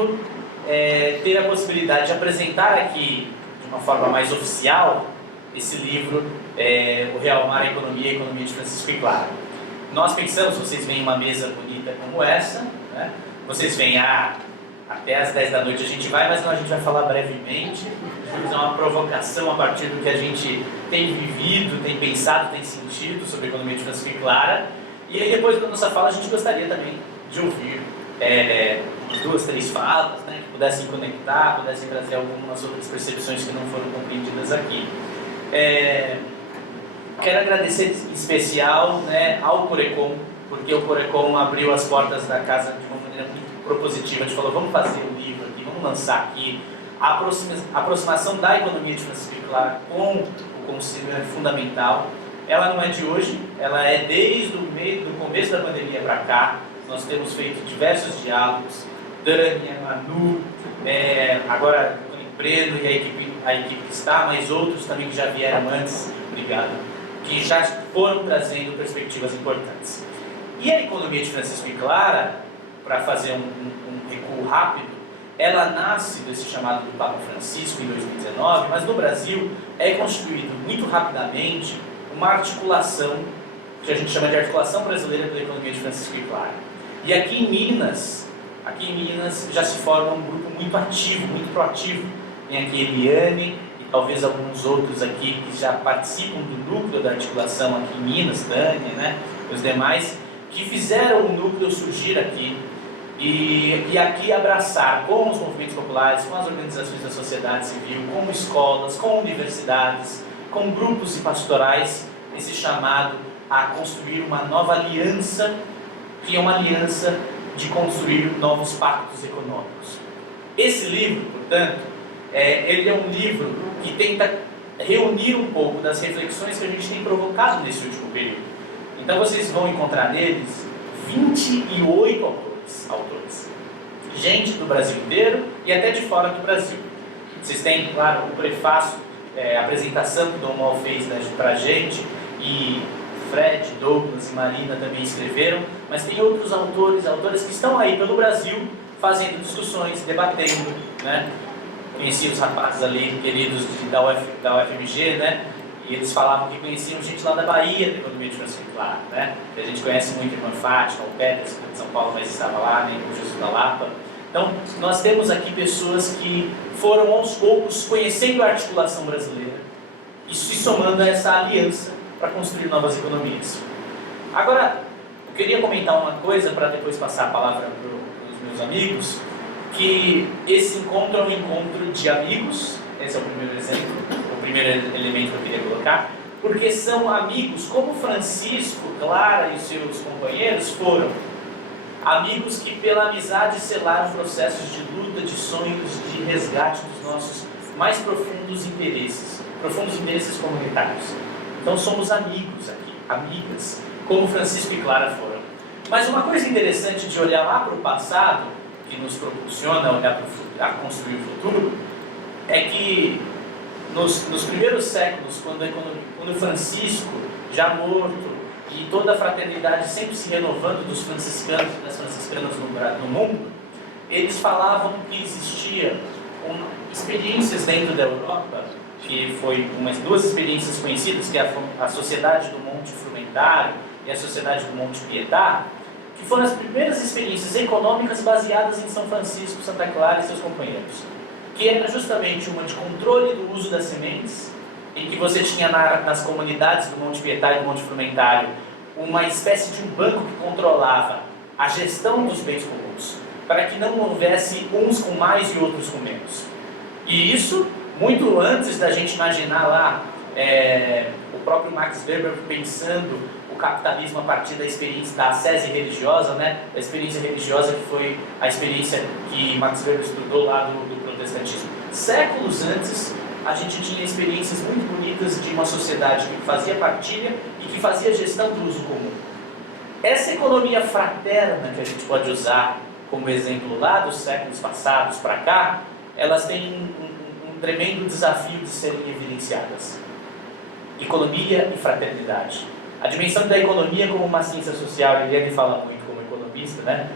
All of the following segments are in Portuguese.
muito ter a possibilidade de apresentar aqui, de uma forma mais oficial, esse livro, O Real Mar, a Economia de Francisco e Clara. Nós pensamos, vocês veem uma mesa bonita como essa, né? Vocês veem até às 10 da noite a gente vai, mas não, a gente vai falar brevemente, vamos fazer uma provocação a partir do que a gente tem vivido, tem pensado, tem sentido sobre a economia de Francisco e Clara. E aí depois da nossa fala a gente gostaria também de ouvir umas 2, 3 falas, né, que pudessem conectar, pudessem trazer algumas outras percepções que não foram compreendidas aqui. Quero agradecer em especial, né, ao Corecon, porque o Corecon abriu as portas da casa de uma maneira muito propositiva. A gente falou, vamos fazer um livro aqui, vamos lançar aqui. A aproximação da economia de Francisco e Clara com o Conselho é fundamental. Ela não é de hoje, ela é desde o começo da pandemia para cá. Nós temos feito diversos diálogos, Tânia, Manu, agora o Breno e a equipe que está, mas outros também que já vieram antes, obrigado, que já foram trazendo perspectivas importantes. E a economia de Francisco e Clara, para fazer um recuo rápido, ela nasce desse chamado do Papa Francisco em 2019, mas no Brasil é constituído muito rapidamente uma articulação, que a gente chama de Articulação Brasileira pela Economia de Francisco e Clara. E aqui em Minas já se forma um grupo muito ativo, muito proativo. Tem aqui Eliane e talvez alguns outros aqui que já participam do núcleo da articulação aqui em Minas, Tânia, né, os demais, que fizeram o núcleo surgir aqui e aqui abraçar com os movimentos populares, com as organizações da sociedade civil, com escolas, com universidades, com grupos e pastorais, esse chamado a construir uma nova aliança, que é uma aliança de construir novos pactos econômicos. Esse livro, portanto, ele é um livro que tenta reunir um pouco das reflexões que a gente tem provocado nesse último período. Então vocês vão encontrar neles 28 autores. Gente do Brasil inteiro e até de fora do Brasil. Vocês têm, claro, o prefácio, a apresentação que o Dom Mol fez, né, para a gente, e Fred, Douglas e Marina também escreveram, mas tem outros autores que estão aí pelo Brasil fazendo discussões, debatendo, né? Conheci os rapazes ali, queridos da UFMG, né? E eles falavam que conheciam gente lá da Bahia, da economia de Francisco e Clara, né? Que a gente conhece muito a irmã Fátima, o Peters, que é de São Paulo, mas estava lá, né? O Jesus da Lapa. Então, nós temos aqui pessoas que foram aos poucos conhecendo a articulação brasileira e se somando a essa aliança para construir novas economias. Agora, eu queria comentar uma coisa para depois passar a palavra para os meus amigos, que esse encontro é um encontro de amigos, esse é o primeiro exemplo, o primeiro elemento que eu queria colocar, porque são amigos como Francisco, Clara e seus companheiros foram amigos que pela amizade selaram processos de luta, de sonhos, de resgate dos nossos mais profundos interesses comunitários. Então somos amigos aqui, amigas, como Francisco e Clara foram. Mas uma coisa interessante de olhar lá para o passado, que nos propulsiona a olhar a construir o futuro, é que nos primeiros séculos, quando Francisco, já morto, e toda a fraternidade sempre se renovando dos franciscanos e das franciscanas no mundo, eles falavam que existia experiências dentro da Europa, que foi duas experiências conhecidas, que é a Sociedade do Monte Frumentário e a Sociedade do Monte Pietà, que foram as primeiras experiências econômicas baseadas em São Francisco, Santa Clara e seus companheiros, que era justamente uma de controle do uso das sementes, em que você tinha nas comunidades do Monte Pietà e do Monte Frumentário uma espécie de um banco que controlava a gestão dos bens comuns, para que não houvesse uns com mais e outros com menos. E isso muito antes da gente imaginar lá o próprio Max Weber pensando o capitalismo a partir da experiência da ascese religiosa, né? A experiência religiosa que foi a experiência que Max Weber estudou lá do protestantismo. Séculos antes, a gente tinha experiências muito bonitas de uma sociedade que fazia partilha e que fazia gestão do uso comum. Essa economia fraterna que a gente pode usar como exemplo lá dos séculos passados para cá, elas têm um tremendo desafio de serem evidenciadas. Economia e fraternidade. A dimensão da economia como uma ciência social, Eliane fala muito como economista, né?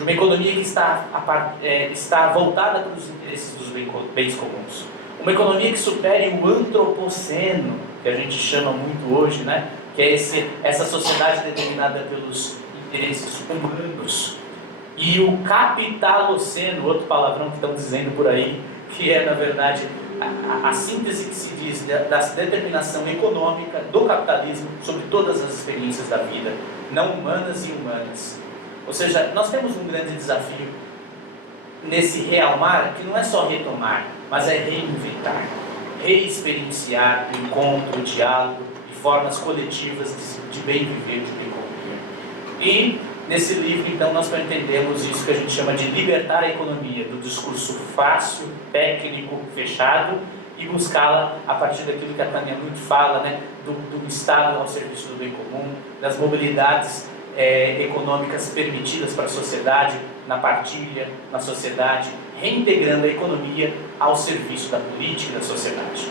de uma economia que está voltada para os interesses dos bens comuns. Uma economia que supere o antropoceno, que a gente chama muito hoje, né? Que é essa sociedade determinada pelos interesses humanos. E o capitaloceno, outro palavrão que estão dizendo por aí, que é, na verdade, a síntese que se diz da determinação econômica do capitalismo sobre todas as experiências da vida, não humanas e humanas. Ou seja, nós temos um grande desafio nesse realmar, que não é só retomar, mas é reinventar, reexperienciar o encontro, o diálogo e formas coletivas de bem viver, de bem conviver. E nesse livro, então, nós entendemos isso que a gente chama de libertar a economia do discurso fácil, técnico, fechado, e buscá-la a partir daquilo que a Tânia muito fala, né? do Estado ao serviço do bem comum, das mobilidades econômicas permitidas para a sociedade, na partilha, na sociedade, reintegrando a economia ao serviço da política e da sociedade.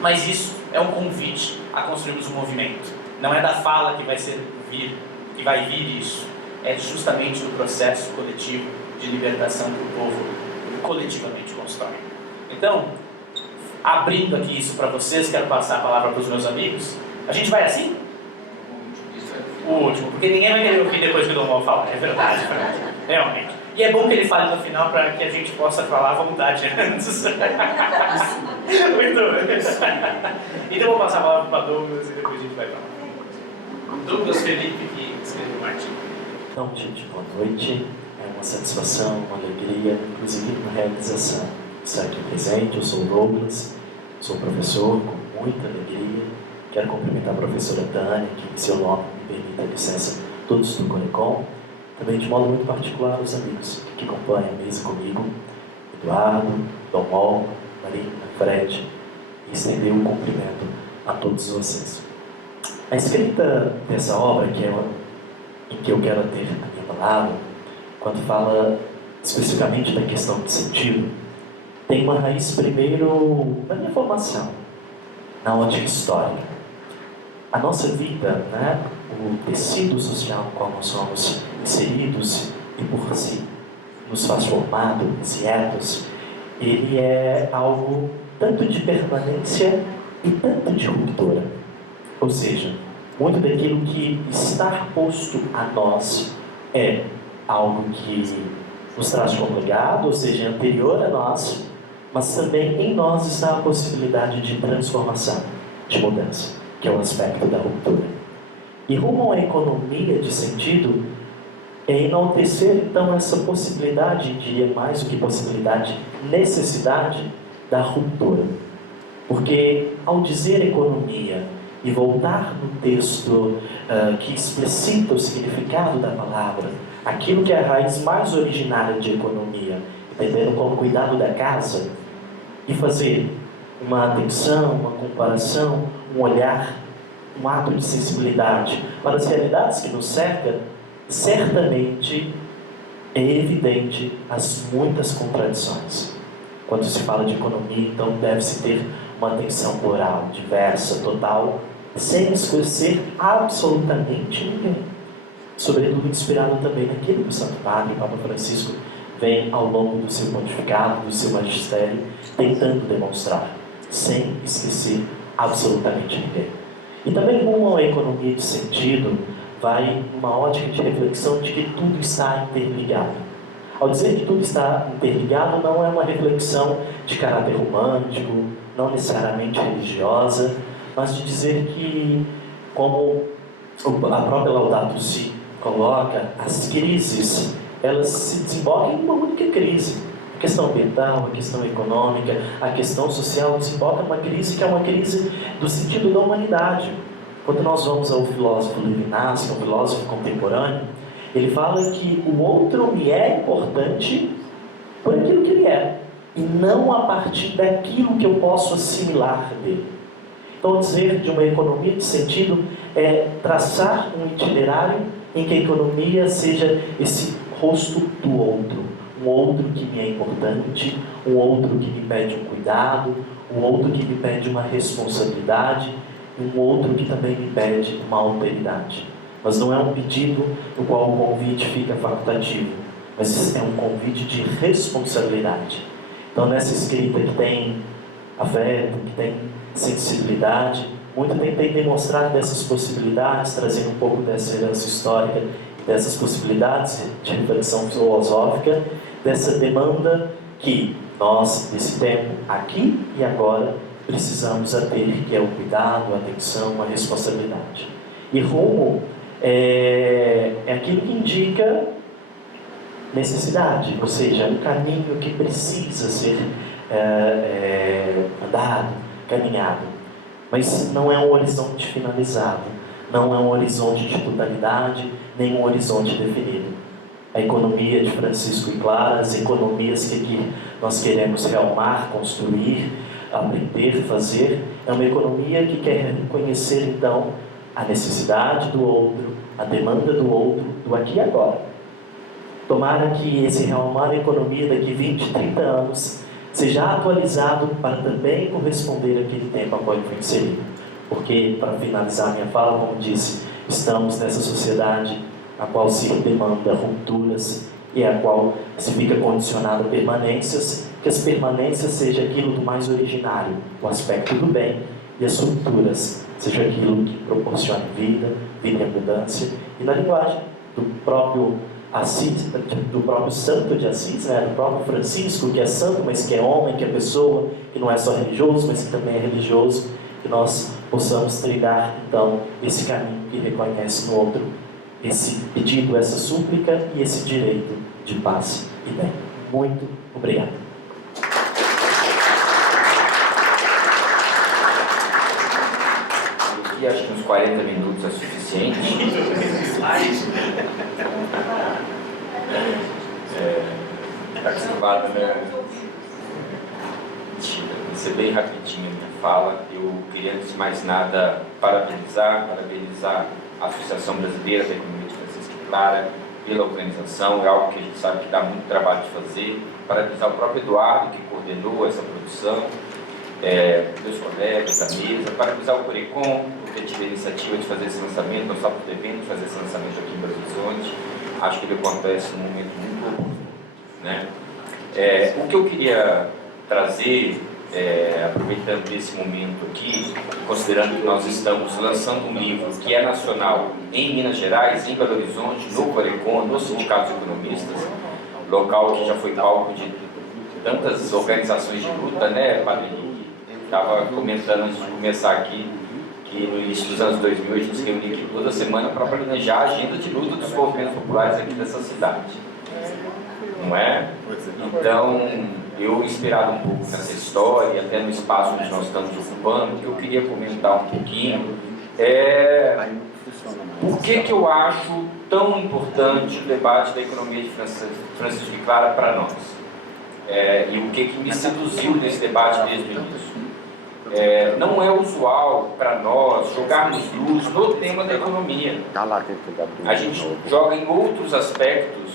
Mas isso é um convite a construirmos um movimento. Não é da fala que vai vir isso. É justamente do processo coletivo de libertação que o povo coletivamente constrói. Então, abrindo aqui isso para vocês, quero passar a palavra para os meus amigos. A gente vai assim? O último, porque ninguém vai querer ouvir depois que o Dom Paulo falar, é verdade, realmente. E é bom que ele fale no final para que a gente possa falar à vontade antes. Muito bem. Então vou passar a palavra para Douglas e depois a gente vai para lá. Douglas Felipe, que escreveu o artigo. Então, gente, boa noite. É uma satisfação, uma alegria, inclusive uma realização estar aqui presente. Eu sou o Douglas, sou professor com muita alegria. Quero cumprimentar a professora Tânia, que em seu nome me permite a licença, todos do Corecom. Também, de modo muito particular, os amigos que acompanham a mesa comigo, Eduardo, Dom Mol, Marina, Fred, e estender um cumprimento a todos vocês. A escrita dessa obra, em que eu quero ter a minha palavra, quando fala especificamente da questão de sentido, tem uma raiz primeiro na minha formação, na ótica histórica. A nossa vida, né, o tecido social no qual nós somos inseridos e por si nos faz formados e etos, ele é algo tanto de permanência e tanto de ruptura. Ou seja, muito daquilo que está posto a nós é algo que nos traz como legado, ou seja, anterior a nós, mas também em nós está a possibilidade de transformação, de mudança, que é o aspecto da ruptura. E rumo à economia de sentido é enaltecer então essa possibilidade, diria mais do que possibilidade, necessidade da ruptura. Porque ao dizer economia e voltar no texto que explicita o significado da palavra, aquilo que é a raiz mais originária de economia, entendendo como cuidado da casa, e fazer uma atenção, uma comparação, um olhar, um ato de sensibilidade para as realidades que nos cercam, certamente é evidente as muitas contradições. Quando se fala de economia, então deve-se ter uma atenção plural, diversa, total, sem esquecer absolutamente ninguém. Sobretudo inspirado também naquilo que o Santo Padre, o Papa Francisco, vem ao longo do seu pontificado, do seu magistério, tentando demonstrar, sem esquecer absolutamente ninguém. E também rumo à economia de sentido, vai uma ótica de reflexão de que tudo está interligado. Ao dizer que tudo está interligado, não é uma reflexão de caráter romântico, não necessariamente religiosa, mas de dizer que, como a própria Laudato Si coloca, as crises, elas se desembocam em uma única crise. A questão ambiental, a questão econômica, a questão social desemboca numa crise que é uma crise do sentido da humanidade. Quando nós vamos ao filósofo Levinas, que é um filósofo contemporâneo, ele fala que o outro me é importante por aquilo que ele é, e não a partir daquilo que eu posso assimilar dele. Então, dizer de uma economia de sentido é traçar um itinerário em que a economia seja esse rosto do outro. Um outro que me é importante, um outro que me pede um cuidado, um outro que me pede uma responsabilidade, um outro que também me pede uma alteridade. Mas não é um pedido no qual o convite fica facultativo, mas é um convite de responsabilidade. Então, nessa escrita que tem afeto, que tem sensibilidade, muito tentei demonstrar dessas possibilidades, trazendo um pouco dessa herança histórica, dessas possibilidades de reflexão filosófica, dessa demanda que nós, nesse tempo, aqui e agora, precisamos ter, que é o cuidado, a atenção, a responsabilidade. E rumo é aquilo que indica necessidade, ou seja, um caminho que precisa ser andado, caminhado. Mas não é um horizonte finalizado, não é um horizonte de totalidade, nem um horizonte definido. A economia de Francisco e Clara, as economias que nós queremos realmar, construir, aprender, fazer, é uma economia que quer reconhecer, então, a necessidade do outro, a demanda do outro, do aqui e agora. Tomara que esse realmar a economia daqui 20, 30 anos seja atualizado para também corresponder àquele tempo a qual ele foi inserido. Porque, para finalizar minha fala, como disse, estamos nessa sociedade a qual se demanda rupturas e a qual se fica condicionado a permanências, que as permanências sejam aquilo do mais originário, o aspecto do bem, e as rupturas seja aquilo que proporcione vida, vida em abundância, e na linguagem do próprio Assis, do próprio Santo de Assis, do próprio Francisco, que é santo, mas que é homem, que é pessoa, que não é só religioso, mas que também é religioso, que nós possamos trilhar, então, esse caminho que reconhece no outro esse pedido, essa súplica e esse direito de paz e bem. Muito obrigado. Aqui acho que uns 40 minutos é suficiente. Tá acostumado, né? Mentira, vai ser bem rapidinho a minha fala. Eu queria, antes de mais nada, parabenizar a Associação Brasileira da Economia de Francisco e Clara pela organização, é algo que a gente sabe que dá muito trabalho de fazer. Parabenizar o próprio Eduardo, que coordenou essa produção, meus colegas da mesa, parabenizar o Corecom por ter tido a iniciativa de fazer esse lançamento. Nós estamos devendo fazer esse lançamento aqui em Belo Horizonte. Acho que ele acontece num momento muito oportuno, né? O que eu queria trazer, aproveitando esse momento aqui, considerando que nós estamos lançando um livro que é nacional em Minas Gerais, em Belo Horizonte, no Corecom, no Sindicato dos Economistas, local que já foi palco de tantas organizações de luta, né, Padre Henrique? Estava comentando antes de começar aqui que no início dos anos 2000 a gente se reunia aqui toda semana para planejar a agenda de luta dos movimentos populares aqui dessa cidade, não é? Então, eu, inspirado um pouco nessa história, até no espaço onde nós estamos ocupando, o que eu queria comentar um pouquinho por que eu acho tão importante o debate da economia de Francisco e Clara para nós. E o que me seduziu nesse debate desde o início. Não é usual para nós jogarmos luz no tema da economia. A gente joga em outros aspectos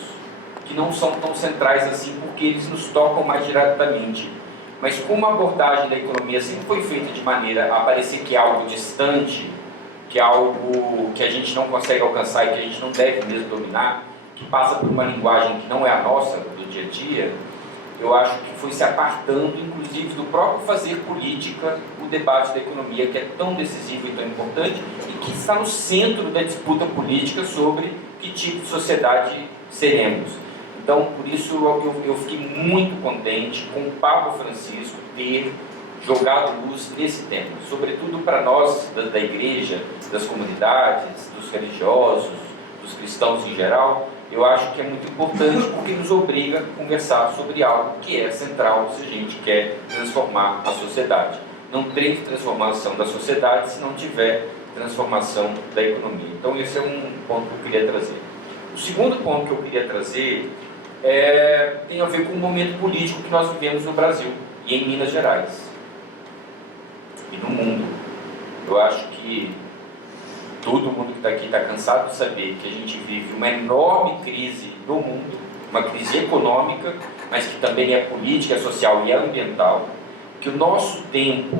que não são tão centrais assim, porque eles nos tocam mais diretamente. Mas como a abordagem da economia sempre foi feita de maneira a parecer que é algo distante, que é algo que a gente não consegue alcançar e que a gente não deve mesmo dominar, que passa por uma linguagem que não é a nossa do dia a dia, eu acho que foi se apartando, inclusive, do próprio fazer política, o debate da economia, que é tão decisivo e tão importante, e que está no centro da disputa política sobre que tipo de sociedade seremos. Então, por isso, eu fiquei muito contente com o Papa Francisco ter jogado luz nesse tema, sobretudo para nós da igreja, das comunidades, dos religiosos, dos cristãos em geral. Eu acho que é muito importante porque nos obriga a conversar sobre algo que é central se a gente quer transformar a sociedade. Não tem transformação da sociedade se não tiver transformação da economia. Então esse é um ponto que eu queria trazer. O segundo ponto que eu queria trazer tem a ver com o momento político que nós vivemos no Brasil e em Minas Gerais e no mundo. Eu acho que todo mundo que está aqui está cansado de saber que a gente vive uma enorme crise no mundo, uma crise econômica, mas que também é política, é social e é ambiental, que o nosso tempo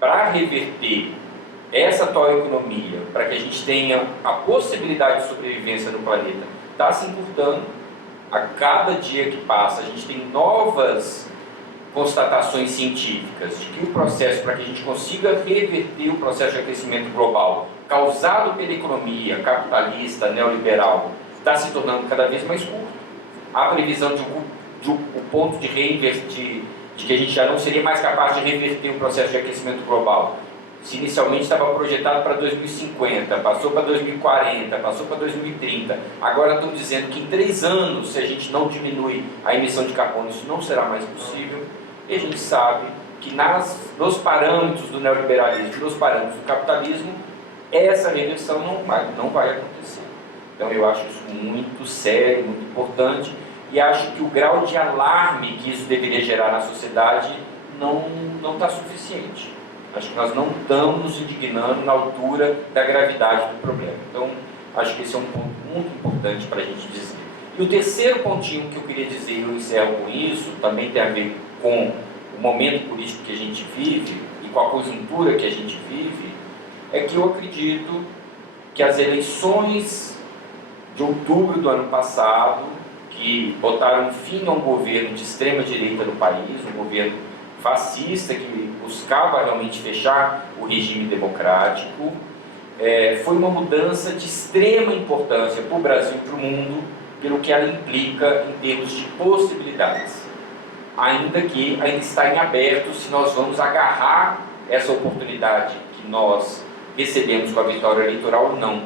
para reverter essa atual economia, para que a gente tenha a possibilidade de sobrevivência no planeta, está se encurtando. a cada dia que passa, a gente tem novas constatações científicas de que o processo, para que a gente consiga reverter o processo de aquecimento global causado pela economia capitalista, neoliberal, está se tornando cada vez mais curto. Há previsão de o ponto de revertir, de que a gente já não seria mais capaz de reverter o processo de aquecimento global. Se inicialmente estava projetado para 2050, passou para 2040, passou para 2030, agora estão dizendo que em 3 anos, se a gente não diminui a emissão de carbono, isso não será mais possível. E a gente sabe que nos parâmetros do neoliberalismo, nos parâmetros do capitalismo, essa reversão não vai acontecer. Então eu acho isso muito sério, muito importante, e acho que o grau de alarme que isso deveria gerar na sociedade não está suficiente. Acho que nós não estamos nos indignando na altura da gravidade do problema. Então, acho que esse é um ponto muito importante para a gente dizer. E o terceiro pontinho que eu queria dizer, e eu encerro com isso, também tem a ver com o momento político que a gente vive e com a conjuntura que a gente vive, é que eu acredito que as eleições de outubro do ano passado, que botaram fim a um governo de extrema-direita no país, um governo fascista que buscava realmente fechar o regime democrático, foi uma mudança de extrema importância para o Brasil e para o mundo, pelo que ela implica em termos de possibilidades. Ainda que ainda está em aberto se nós vamos agarrar essa oportunidade que nós recebemos com a vitória eleitoral ou não.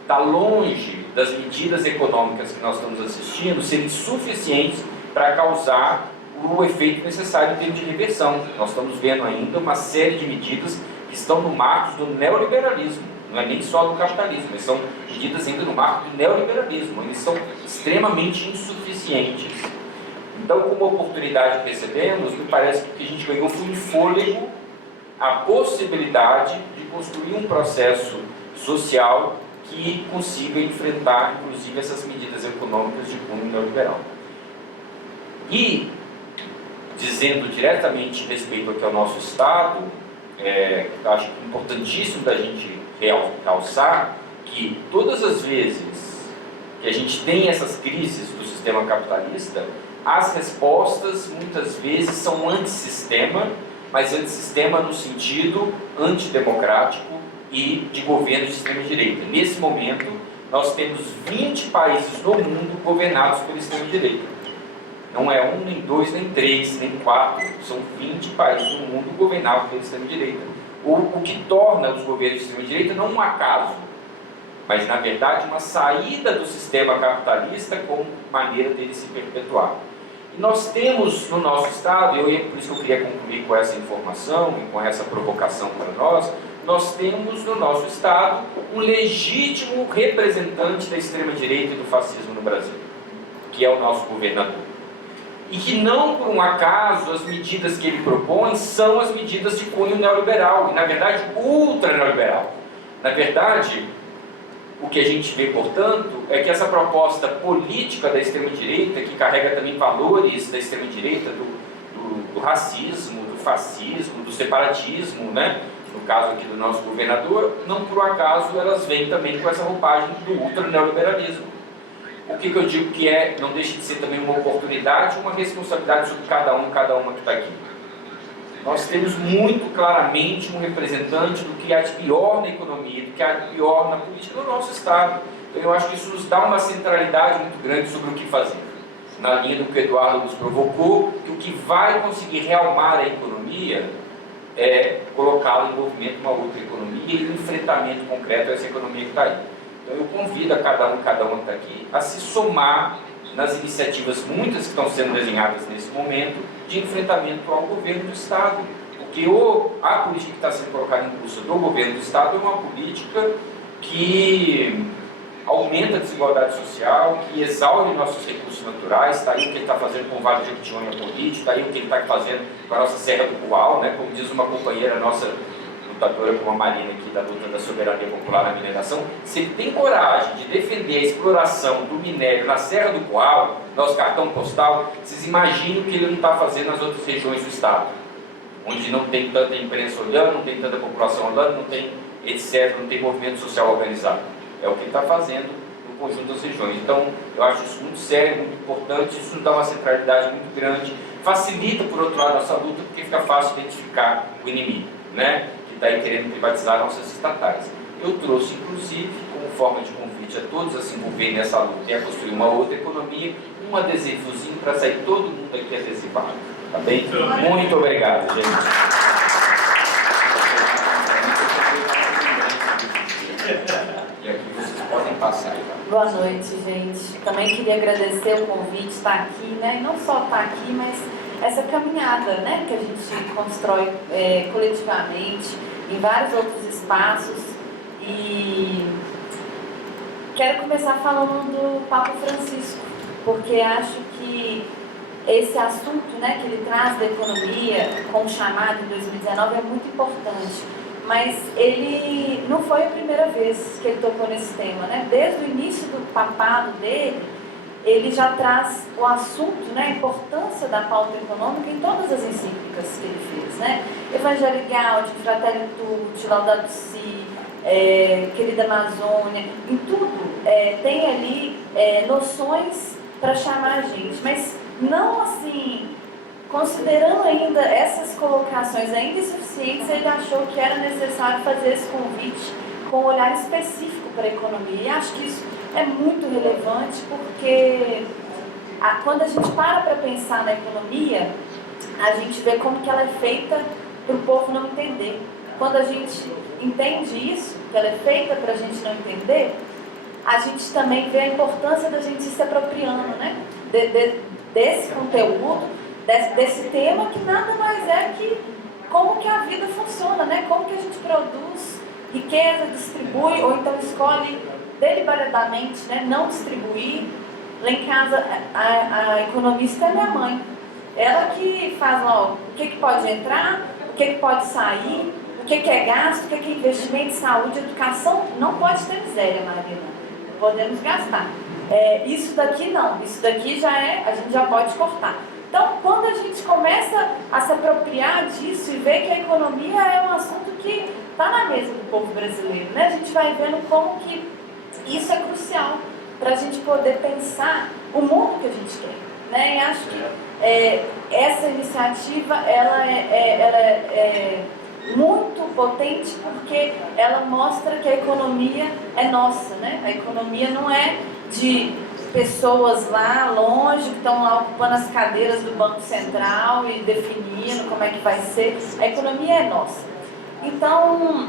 Está longe das medidas econômicas que nós estamos assistindo serem suficientes para causar o efeito necessário em termos de reversão. Nós estamos vendo ainda uma série de medidas que estão no marco do neoliberalismo, não é nem só do capitalismo, mas são medidas ainda no marco do neoliberalismo, eles são extremamente insuficientes. Então, como oportunidade que recebemos, me parece que o que a gente ganhou foi um fôlego, a possibilidade de construir um processo social que consiga enfrentar, inclusive, essas medidas econômicas de cunho neoliberal. E, dizendo diretamente respeito aqui ao nosso Estado, acho importantíssimo da gente realçar que todas as vezes que a gente tem essas crises do sistema capitalista, as respostas muitas vezes são antissistema, mas antissistema no sentido antidemocrático e de governo de extrema-direita. Nesse momento, nós temos 20 países no mundo governados pela extrema-direita. Não é 1, nem 2, nem 3, nem 4, são 20 países no mundo governados pela extrema-direita. O que torna os governos de extrema-direita não um acaso, mas na verdade uma saída do sistema capitalista como maneira dele se perpetuar. E nós temos no nosso Estado, por isso que eu queria concluir com essa informação e com essa provocação para nós temos no nosso Estado um legítimo representante da extrema-direita e do fascismo no Brasil, que é o nosso governador. E que não por um acaso as medidas que ele propõe são as medidas de cunho neoliberal, e na verdade ultra-neoliberal. Na verdade, o que a gente vê, portanto, é que essa proposta política da extrema-direita, que carrega também valores da extrema-direita, do racismo, do fascismo, do separatismo, no caso aqui do nosso governador, não por acaso elas vêm também com essa roupagem do ultra-neoliberalismo. O que eu digo que não deixa de ser também uma oportunidade, uma responsabilidade sobre cada uma que está aqui. Nós temos muito claramente um representante do que há de pior na economia, do que há de pior na política do nosso Estado. Então eu acho que isso nos dá uma centralidade muito grande sobre o que fazer. Na linha do que o Eduardo nos provocou, que o que vai conseguir realmar a economia é colocá-la em movimento uma outra economia e um enfrentamento concreto a essa economia que está aí. Então eu convido a cada um que está aqui a se somar nas iniciativas, muitas que estão sendo desenhadas nesse momento, de enfrentamento ao governo do Estado. Porque a política que está sendo colocada em curso do governo do Estado é uma política que aumenta a desigualdade social, que exaure nossos recursos naturais. Está aí o que ele está fazendo com o Vale de Jequitinhonha político, está aí o que ele está fazendo com a nossa Serra do Curral, como diz uma companheira nossa, lutadora como a Marina aqui da luta da soberania popular na mineração. Se ele tem coragem de defender a exploração do minério na Serra do Curral, nosso cartão postal, vocês imaginam o que ele não está fazendo nas outras regiões do Estado, onde não tem tanta imprensa olhando, não tem tanta população olhando, não tem etc., não tem movimento social organizado. É o que ele está fazendo no no conjunto das regiões. Então, eu acho isso muito sério, muito importante, isso dá uma centralidade muito grande, facilita, por outro lado, essa luta, porque fica fácil identificar o inimigo, né, que está aí querendo privatizar nossas estatais. Eu trouxe, inclusive, como forma de convite a todos a se envolverem nessa luta e a construir uma outra economia, um adesivozinho para sair todo mundo aqui adesivado. Tá bem? Muito obrigado, gente. E aqui vocês podem passar. Então. Boa noite, gente. Também queria agradecer o convite, estar aqui, né? E não só estar aqui, mas essa caminhada, né? Que a gente constrói coletivamente em vários outros espaços. E quero começar falando do Papa Francisco, porque acho que esse assunto, né, que ele traz da economia com o chamado em 2019 é muito importante. Mas ele não foi a primeira vez que ele tocou nesse tema, né? Desde o início do papado dele, ele já traz o assunto, né, a importância da pauta econômica em todas as encíclicas que ele fez, né? Evangelii Gaudium, Fratelli Tutti, Laudato Si, Querida Amazônia, em tudo tem ali noções para chamar a gente, mas não assim, considerando ainda essas colocações ainda insuficientes, ele achou que era necessário fazer esse convite com um olhar específico para a economia. E acho que isso é muito relevante, porque quando a gente para pensar na economia, a gente vê como que ela é feita para o povo não entender. Quando a gente entende isso, que ela é feita para a gente não entender, a gente também vê a importância da gente ir se apropriando, né? Desse conteúdo, desse tema, que nada mais é que como que a vida funciona, né? Como que a gente produz riqueza, distribui, ou então escolhe deliberadamente, né, não distribuir. Lá em casa, a economista é minha mãe. Ela que faz ó, o que pode entrar, o que pode sair, o que é gasto, o que é investimento em saúde, educação. Não pode ter miséria, Marina. Podemos gastar. Isso daqui não, isso daqui a gente já pode cortar. Então, quando a gente começa a se apropriar disso e ver que a economia é um assunto que está na mesa do povo brasileiro, né? A gente vai vendo como que isso é crucial para a gente poder pensar o mundo que a gente quer, né? E acho que essa iniciativa ela é muito potente, porque ela mostra que a economia é nossa, né? A economia não é de pessoas lá longe que estão lá ocupando as cadeiras do Banco Central e definindo como é que vai ser. A economia é nossa. Então,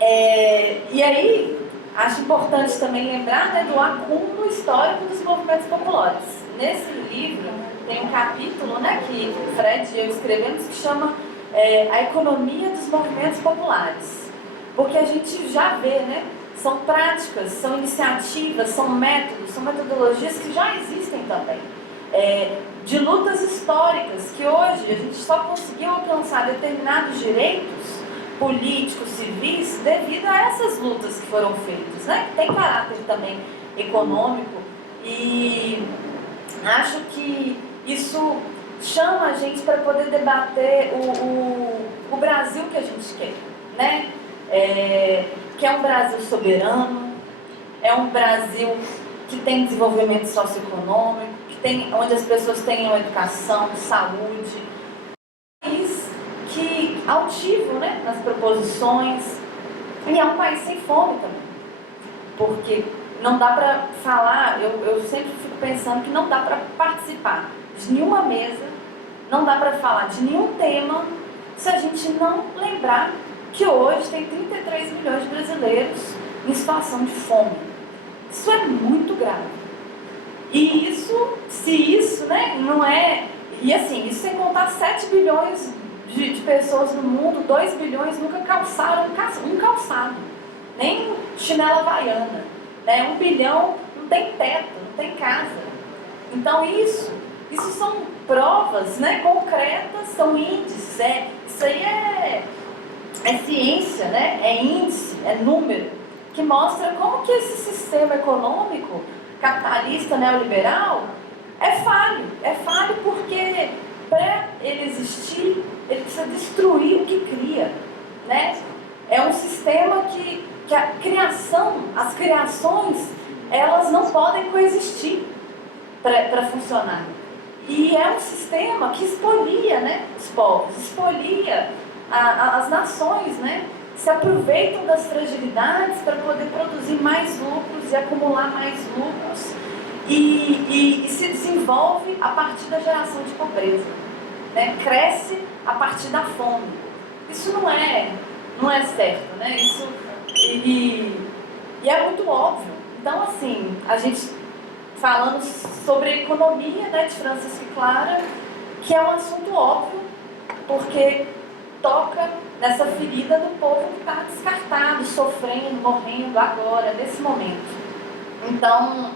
e aí acho importante também lembrar, né, do acúmulo histórico dos movimentos populares. Nesse livro tem um capítulo, né, que Fred e eu escrevemos, que chama A Economia dos Movimentos Populares. Porque a gente já vê, né, são práticas, são iniciativas, são métodos, são metodologias que já existem também. De lutas históricas, que hoje a gente só conseguiu alcançar determinados direitos políticos, civis, devido a essas lutas que foram feitas, né? Que tem caráter também econômico, e acho que isso chama a gente para poder debater o Brasil que a gente quer, né? Que é um Brasil soberano, é um Brasil que tem desenvolvimento socioeconômico, onde as pessoas tenham educação, saúde, que altivo, né, nas proposições, e é um país sem fome também, porque não dá para falar, eu sempre fico pensando que não dá para participar de nenhuma mesa, não dá para falar de nenhum tema, se a gente não lembrar que hoje tem 33 milhões de brasileiros em situação de fome. Isso é muito grave. E se isso, né, não é... E assim, isso sem contar 7 bilhões de pessoas no mundo, 2 bilhões nunca calçaram um calçado, nem chinela havaiana, né? 1 bilhão não tem teto, não tem casa. Então isso são provas, né, concretas, são índices, isso aí é ciência, né? É índice, é número, que mostra como que esse sistema econômico capitalista neoliberal é falho porque para ele existir, ele precisa destruir o que cria, né? É um sistema que as criações elas não podem coexistir para funcionar. E é um sistema que expolia, né, os povos, expolia as nações, né, se aproveitam das fragilidades para poder produzir mais lucros e acumular mais lucros e se desenvolve a partir da geração de pobreza, né, cresce a partir da fome. Isso não é certo, né, isso, e é muito óbvio. Então, assim, a gente falando sobre a economia, né, de Francisco e Clara, que é um assunto óbvio, porque toca nessa ferida do povo que está descartado, sofrendo, morrendo agora, nesse momento. Então,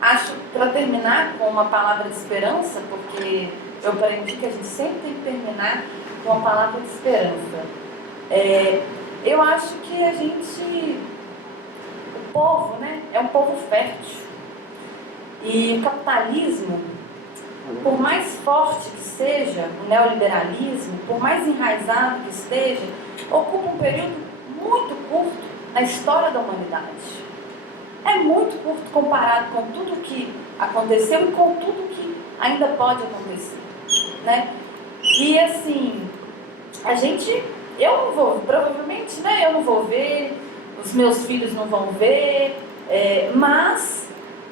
acho, para terminar com uma palavra de esperança, porque eu aprendi que a gente sempre tem que terminar com uma palavra de esperança. Eu acho que a gente, o povo, né, é um povo fértil. E o capitalismo, por mais forte que seja, o neoliberalismo, por mais enraizado que esteja, ocupa um período muito curto na história da humanidade. É muito curto comparado com tudo o que aconteceu e com tudo que ainda pode acontecer, né? E assim, eu não vou, provavelmente, né, eu não vou ver, os meus filhos não vão ver, mas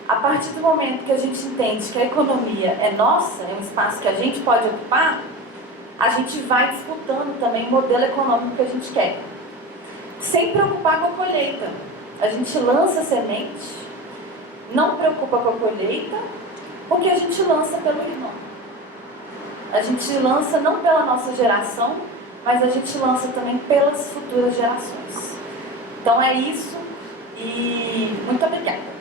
a partir do momento que a gente entende que a economia é nossa, é um espaço que a gente pode ocupar, a gente vai disputando também o modelo econômico que a gente quer, sem preocupar com a colheita. A gente lança semente, não preocupa com a colheita, porque a gente lança pelo irmão. A gente lança não pela nossa geração, mas a gente lança também pelas futuras gerações. Então é isso, e muito obrigada.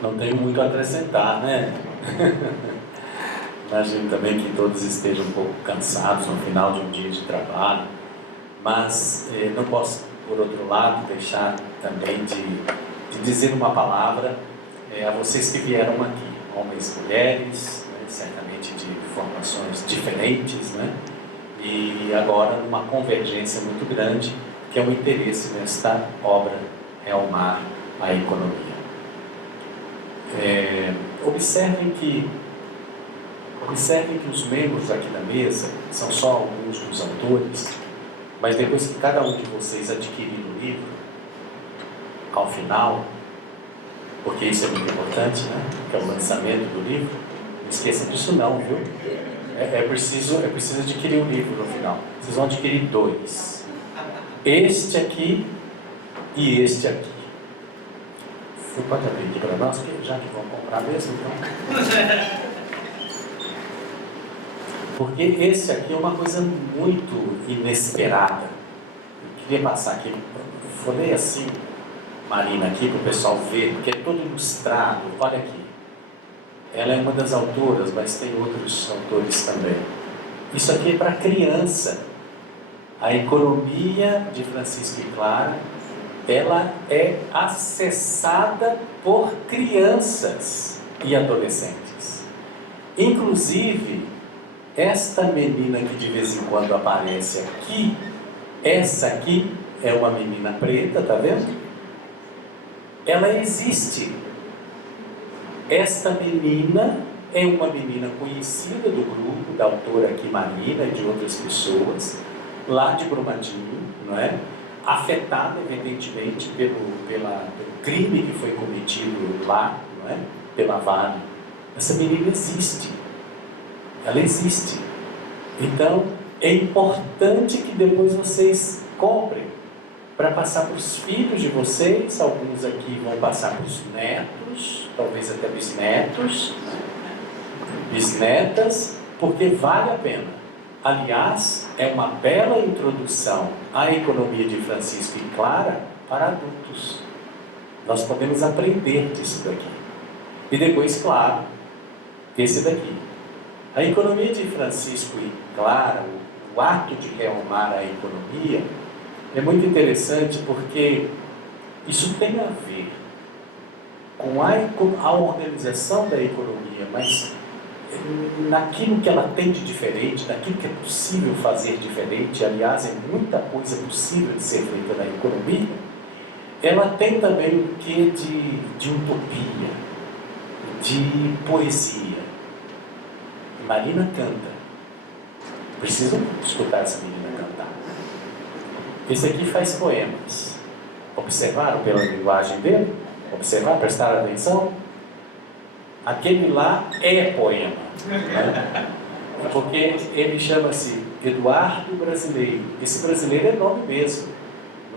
Não tenho muito a acrescentar, né? Imagino também que todos estejam um pouco cansados no final de um dia de trabalho, mas não posso, por outro lado, deixar também de dizer uma palavra a vocês que vieram aqui, homens e mulheres, né, certamente de formações diferentes, né? E agora numa convergência muito grande, que é o interesse nesta obra Reomar a Economia. Observem que os membros aqui da mesa são só alguns dos autores, mas depois que cada um de vocês adquirir o livro, ao final, porque isso é muito importante, né? Que é o lançamento do livro, não esqueçam disso não, viu? É preciso adquirir o livro no final. Vocês vão adquirir 2. Este aqui e este aqui. Você pode abrir aqui para nós, já que vão comprar mesmo, então. Porque esse aqui é uma coisa muito inesperada. Eu queria passar aqui, falei assim, Marina, aqui para o pessoal ver, porque é todo ilustrado. Olha aqui. Ela é uma das autoras, mas tem outros autores também. Isso aqui é para criança. A Economia de Francisco e Clara, ela é acessada por crianças e adolescentes. Inclusive, esta menina que de vez em quando aparece aqui, essa aqui é uma menina preta, tá vendo? Ela existe. Esta menina é uma menina conhecida do grupo, da autora aqui, Marina, e de outras pessoas, lá de Brumadinho, não é? Afetada, evidentemente, pelo crime que foi cometido lá, não é? Pela Vale. Essa menina existe. Ela existe. Então, é importante que depois vocês comprem para passar para os filhos de vocês. Alguns aqui vão passar para os netos, talvez até bisnetos, bisnetas, porque vale a pena. Aliás, é uma bela introdução à Economia de Francisco e Clara para adultos. Nós podemos aprender disso daqui. E depois, claro, esse daqui. A Economia de Francisco e Clara, o ato de reomar a economia, é muito interessante porque isso tem a ver com a organização da economia, mas naquilo que ela tem de diferente, naquilo que é possível fazer diferente, aliás, é muita coisa possível de ser feita na economia, ela tem também o quê de utopia, de poesia. Marina canta. Precisam escutar essa menina cantar. Esse aqui faz poemas. Observaram pela linguagem dele? Observaram? Prestaram atenção? Aquele lá é poema, né? Porque ele chama-se Eduardo Brasileiro. Esse brasileiro é nome mesmo,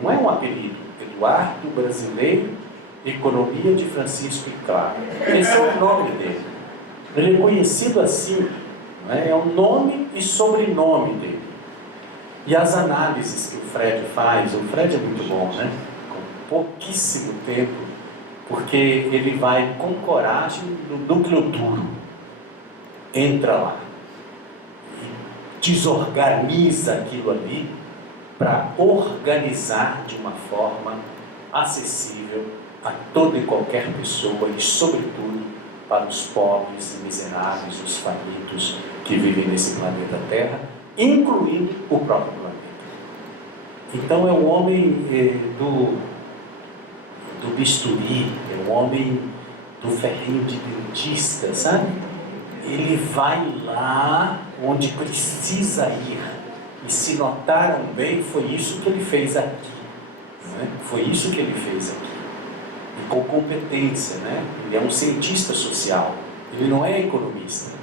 não é um apelido. Eduardo Brasileiro, Economia de Francisco e Clara. Esse é o nome dele. Ele é conhecido assim, né? É o nome e sobrenome dele. E as análises que o Fred faz, o Fred é muito bom, né? Com pouquíssimo tempo, porque ele vai com coragem no núcleo duro, entra lá e desorganiza aquilo ali para organizar de uma forma acessível a toda e qualquer pessoa e, sobretudo, para os pobres e miseráveis, os famintos que vivem nesse planeta Terra, incluindo o próprio planeta. Então é um homem do bisturi, é um homem do ferrinho de dentista, sabe? Ele vai lá onde precisa ir. E se notaram bem, foi isso que ele fez aqui. Né? Foi isso que ele fez aqui. E com competência, né? Ele é um cientista social, ele não é economista.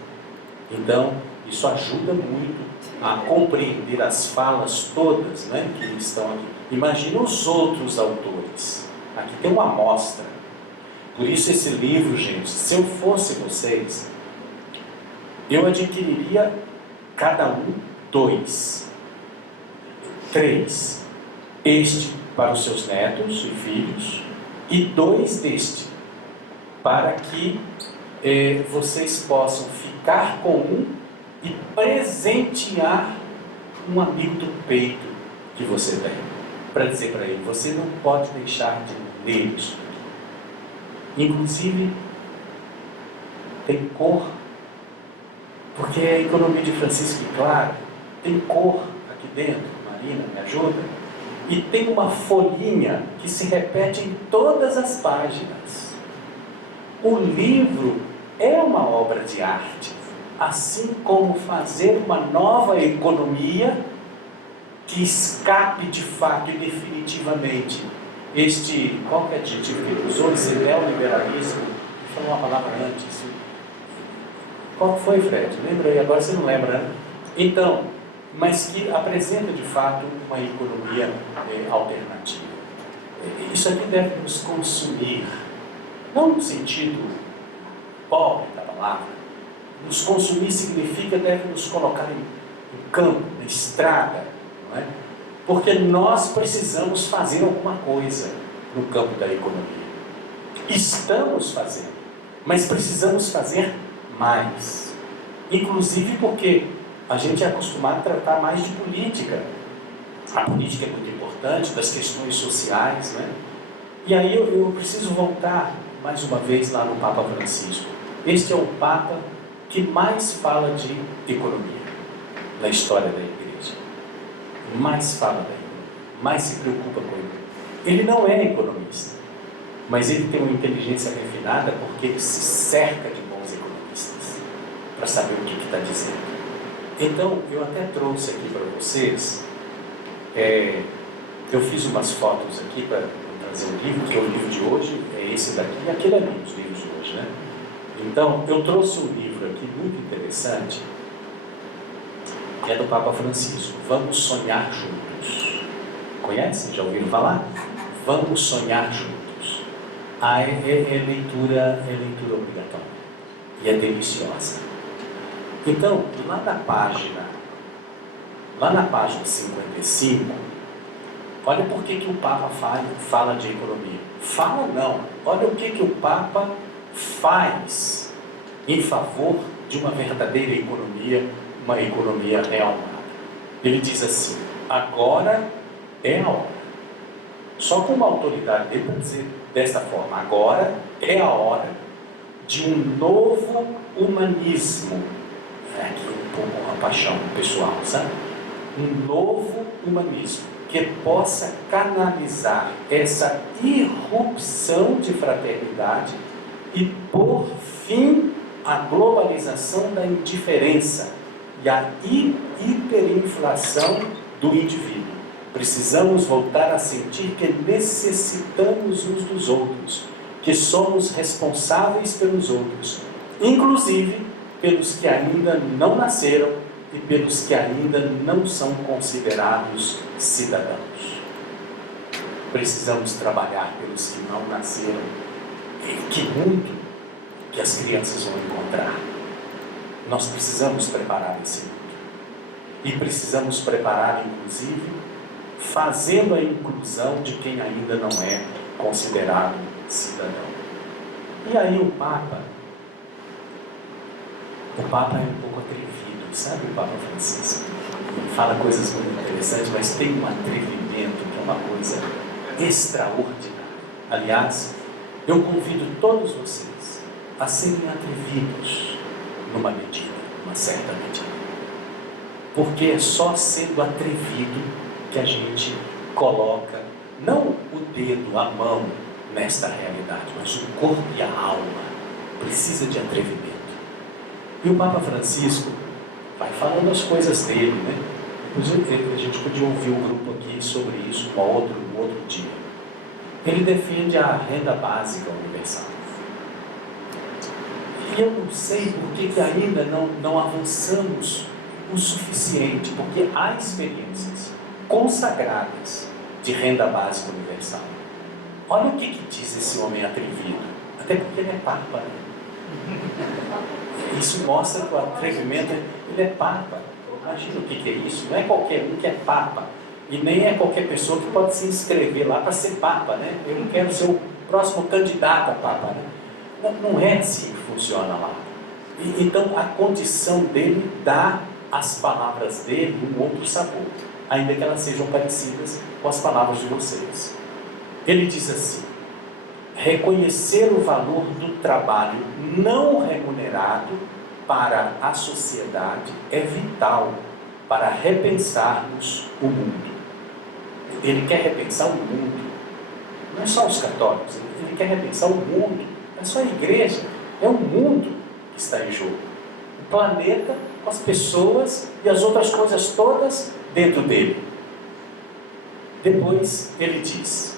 Então, isso ajuda muito a compreender as falas todas, né, que estão aqui. Imagina os outros autores. Aqui tem uma amostra. Por isso esse livro, gente, se eu fosse vocês, eu adquiriria cada um 2, 3. Este para os seus netos e filhos e 2 deste, para que vocês possam ficar com um e presentear um amigo do peito que você tem, para dizer para ele, você não pode deixar de ler isso. Inclusive, tem cor, porque a economia de Francisco e Clara tem cor aqui dentro. Marina, me ajuda? E tem uma folhinha que se repete em todas as páginas. O livro é uma obra de arte, assim como fazer uma nova economia que escape de fato e definitivamente qual que é o adjetivo que ele usou? Esse neoliberalismo, ele falou uma palavra antes. Qual foi, Fred? Lembra aí? Agora você não lembra, né? Então, mas que apresenta de fato uma economia alternativa. Isso aqui deve nos consumir, não no sentido pobre da palavra. Nos consumir significa deve nos colocar em campo, na estrada, não é? Porque nós precisamos fazer alguma coisa no campo da economia. Estamos fazendo, mas precisamos fazer mais. Inclusive porque a gente é acostumado a tratar mais de política. A política é muito importante, das questões sociais, né? E aí eu preciso voltar mais uma vez lá no Papa Francisco. Este é o Papa que mais fala de economia na história da Igreja. Mais fala da economia, mais se preocupa com ele. Ele não é economista, mas ele tem uma inteligência refinada porque ele se cerca de bons economistas para saber o que está dizendo. Então, eu até trouxe aqui para vocês, eu fiz umas fotos aqui para trazer o livro, que é o livro de hoje, é esse daqui e aquele ali, os livros de hoje, né? Então, eu trouxe um livro aqui muito interessante, que é do Papa Francisco, Vamos Sonhar Juntos. Conhecem? Já ouviram falar? Vamos Sonhar Juntos. É leitura obrigatória e é deliciosa. Então, lá na página 55, olha por que o Papa fala de economia. Fala não, olha o que o Papa faz em favor de uma verdadeira economia, uma economia realmente. Ele diz assim, agora é a hora. Só com uma autoridade dele para dizer desta forma, agora é a hora de um novo humanismo. É aqui um pouco uma paixão pessoal, sabe? Um novo humanismo que possa canalizar essa irrupção de fraternidade e pôr fim à globalização da indiferença e à hiperinflação do indivíduo. Precisamos voltar a sentir que necessitamos uns dos outros, que somos responsáveis pelos outros, inclusive pelos que ainda não nasceram e pelos que ainda não são considerados cidadãos. Precisamos trabalhar pelos que não nasceram. E que mundo que as crianças vão encontrar. Nós precisamos preparar esse mundo. E precisamos preparar, inclusive, fazendo a inclusão de quem ainda não é considerado cidadão. E aí o Papa é um pouco atrevido, sabe o Papa Francisco? Ele fala coisas muito interessantes, mas tem um atrevimento que é uma coisa extraordinária. Aliás, eu convido todos vocês a serem atrevidos numa certa medida. Porque é só sendo atrevido que a gente coloca, não o dedo, a mão nesta realidade, mas o corpo e a alma. Precisa de atrevimento. E o Papa Francisco vai falando as coisas dele, né? Inclusive, a gente podia ouvir um grupo aqui sobre isso um outro dia. Ele defende a renda básica universal. E eu não sei por que ainda não avançamos o suficiente, porque há experiências consagradas de renda básica universal. Olha o que diz esse homem atrevido, até porque ele é Papa, né? Isso mostra que o atrevimento, ele é Papa. Imagina o que é isso, não é qualquer um que é Papa. E nem é qualquer pessoa que pode se inscrever lá para ser Papa, né? Eu não quero ser o próximo candidato a Papa, né? Não é assim que funciona lá. Então a condição dele dá às palavras dele um outro sabor, ainda que elas sejam parecidas com as palavras de vocês. Ele diz assim: reconhecer o valor do trabalho não remunerado para a sociedade é vital para repensarmos o mundo. Ele quer repensar o mundo. Não é só os católicos, ele quer repensar o mundo. Não é só a igreja, é o mundo que está em jogo. O planeta, as pessoas e as outras coisas todas dentro dele. Depois ele diz: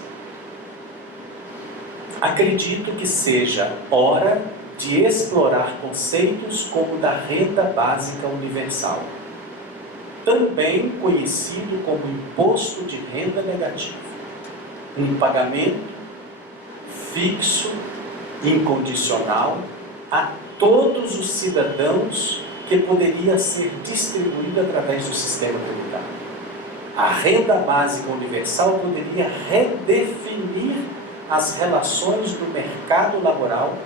acredito que seja hora de explorar conceitos como o da renda básica universal, também conhecido como imposto de renda negativo, um pagamento fixo, incondicional, a todos os cidadãos que poderia ser distribuído através do sistema tributário. A renda básica universal poderia redefinir as relações do mercado laboral,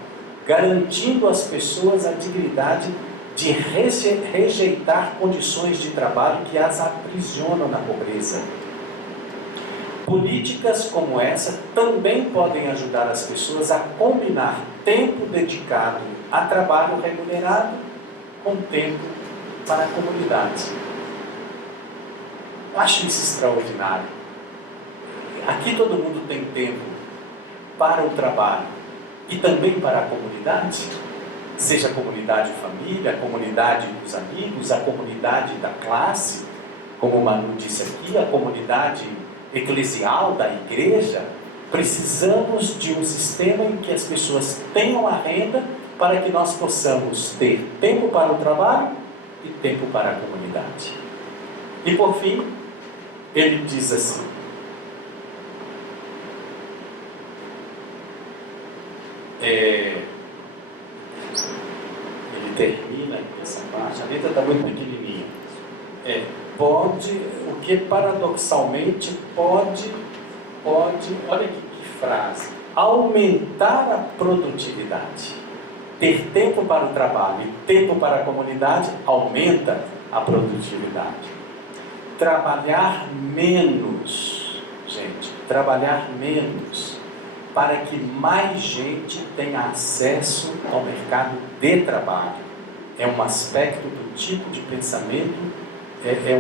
garantindo às pessoas a dignidade de rejeitar condições de trabalho que as aprisionam na pobreza. Políticas como essa também podem ajudar as pessoas a combinar tempo dedicado a trabalho remunerado com tempo para a comunidade. Eu acho isso extraordinário. Aqui todo mundo tem tempo para o trabalho e também para a comunidade, seja a comunidade família, a comunidade dos amigos, a comunidade da classe, como o Manu disse aqui, a comunidade eclesial da igreja. Precisamos de um sistema em que as pessoas tenham a renda para que nós possamos ter tempo para o trabalho e tempo para a comunidade. E por fim, ele diz assim: ele termina essa parte, a letra está muito pequenininha. O que paradoxalmente pode, olha que frase, aumentar a produtividade. Ter tempo para o trabalho e tempo para a comunidade aumenta a produtividade. Trabalhar menos, gente, trabalhar menos para que mais gente tenha acesso ao mercado de trabalho. É um aspecto do tipo de pensamento,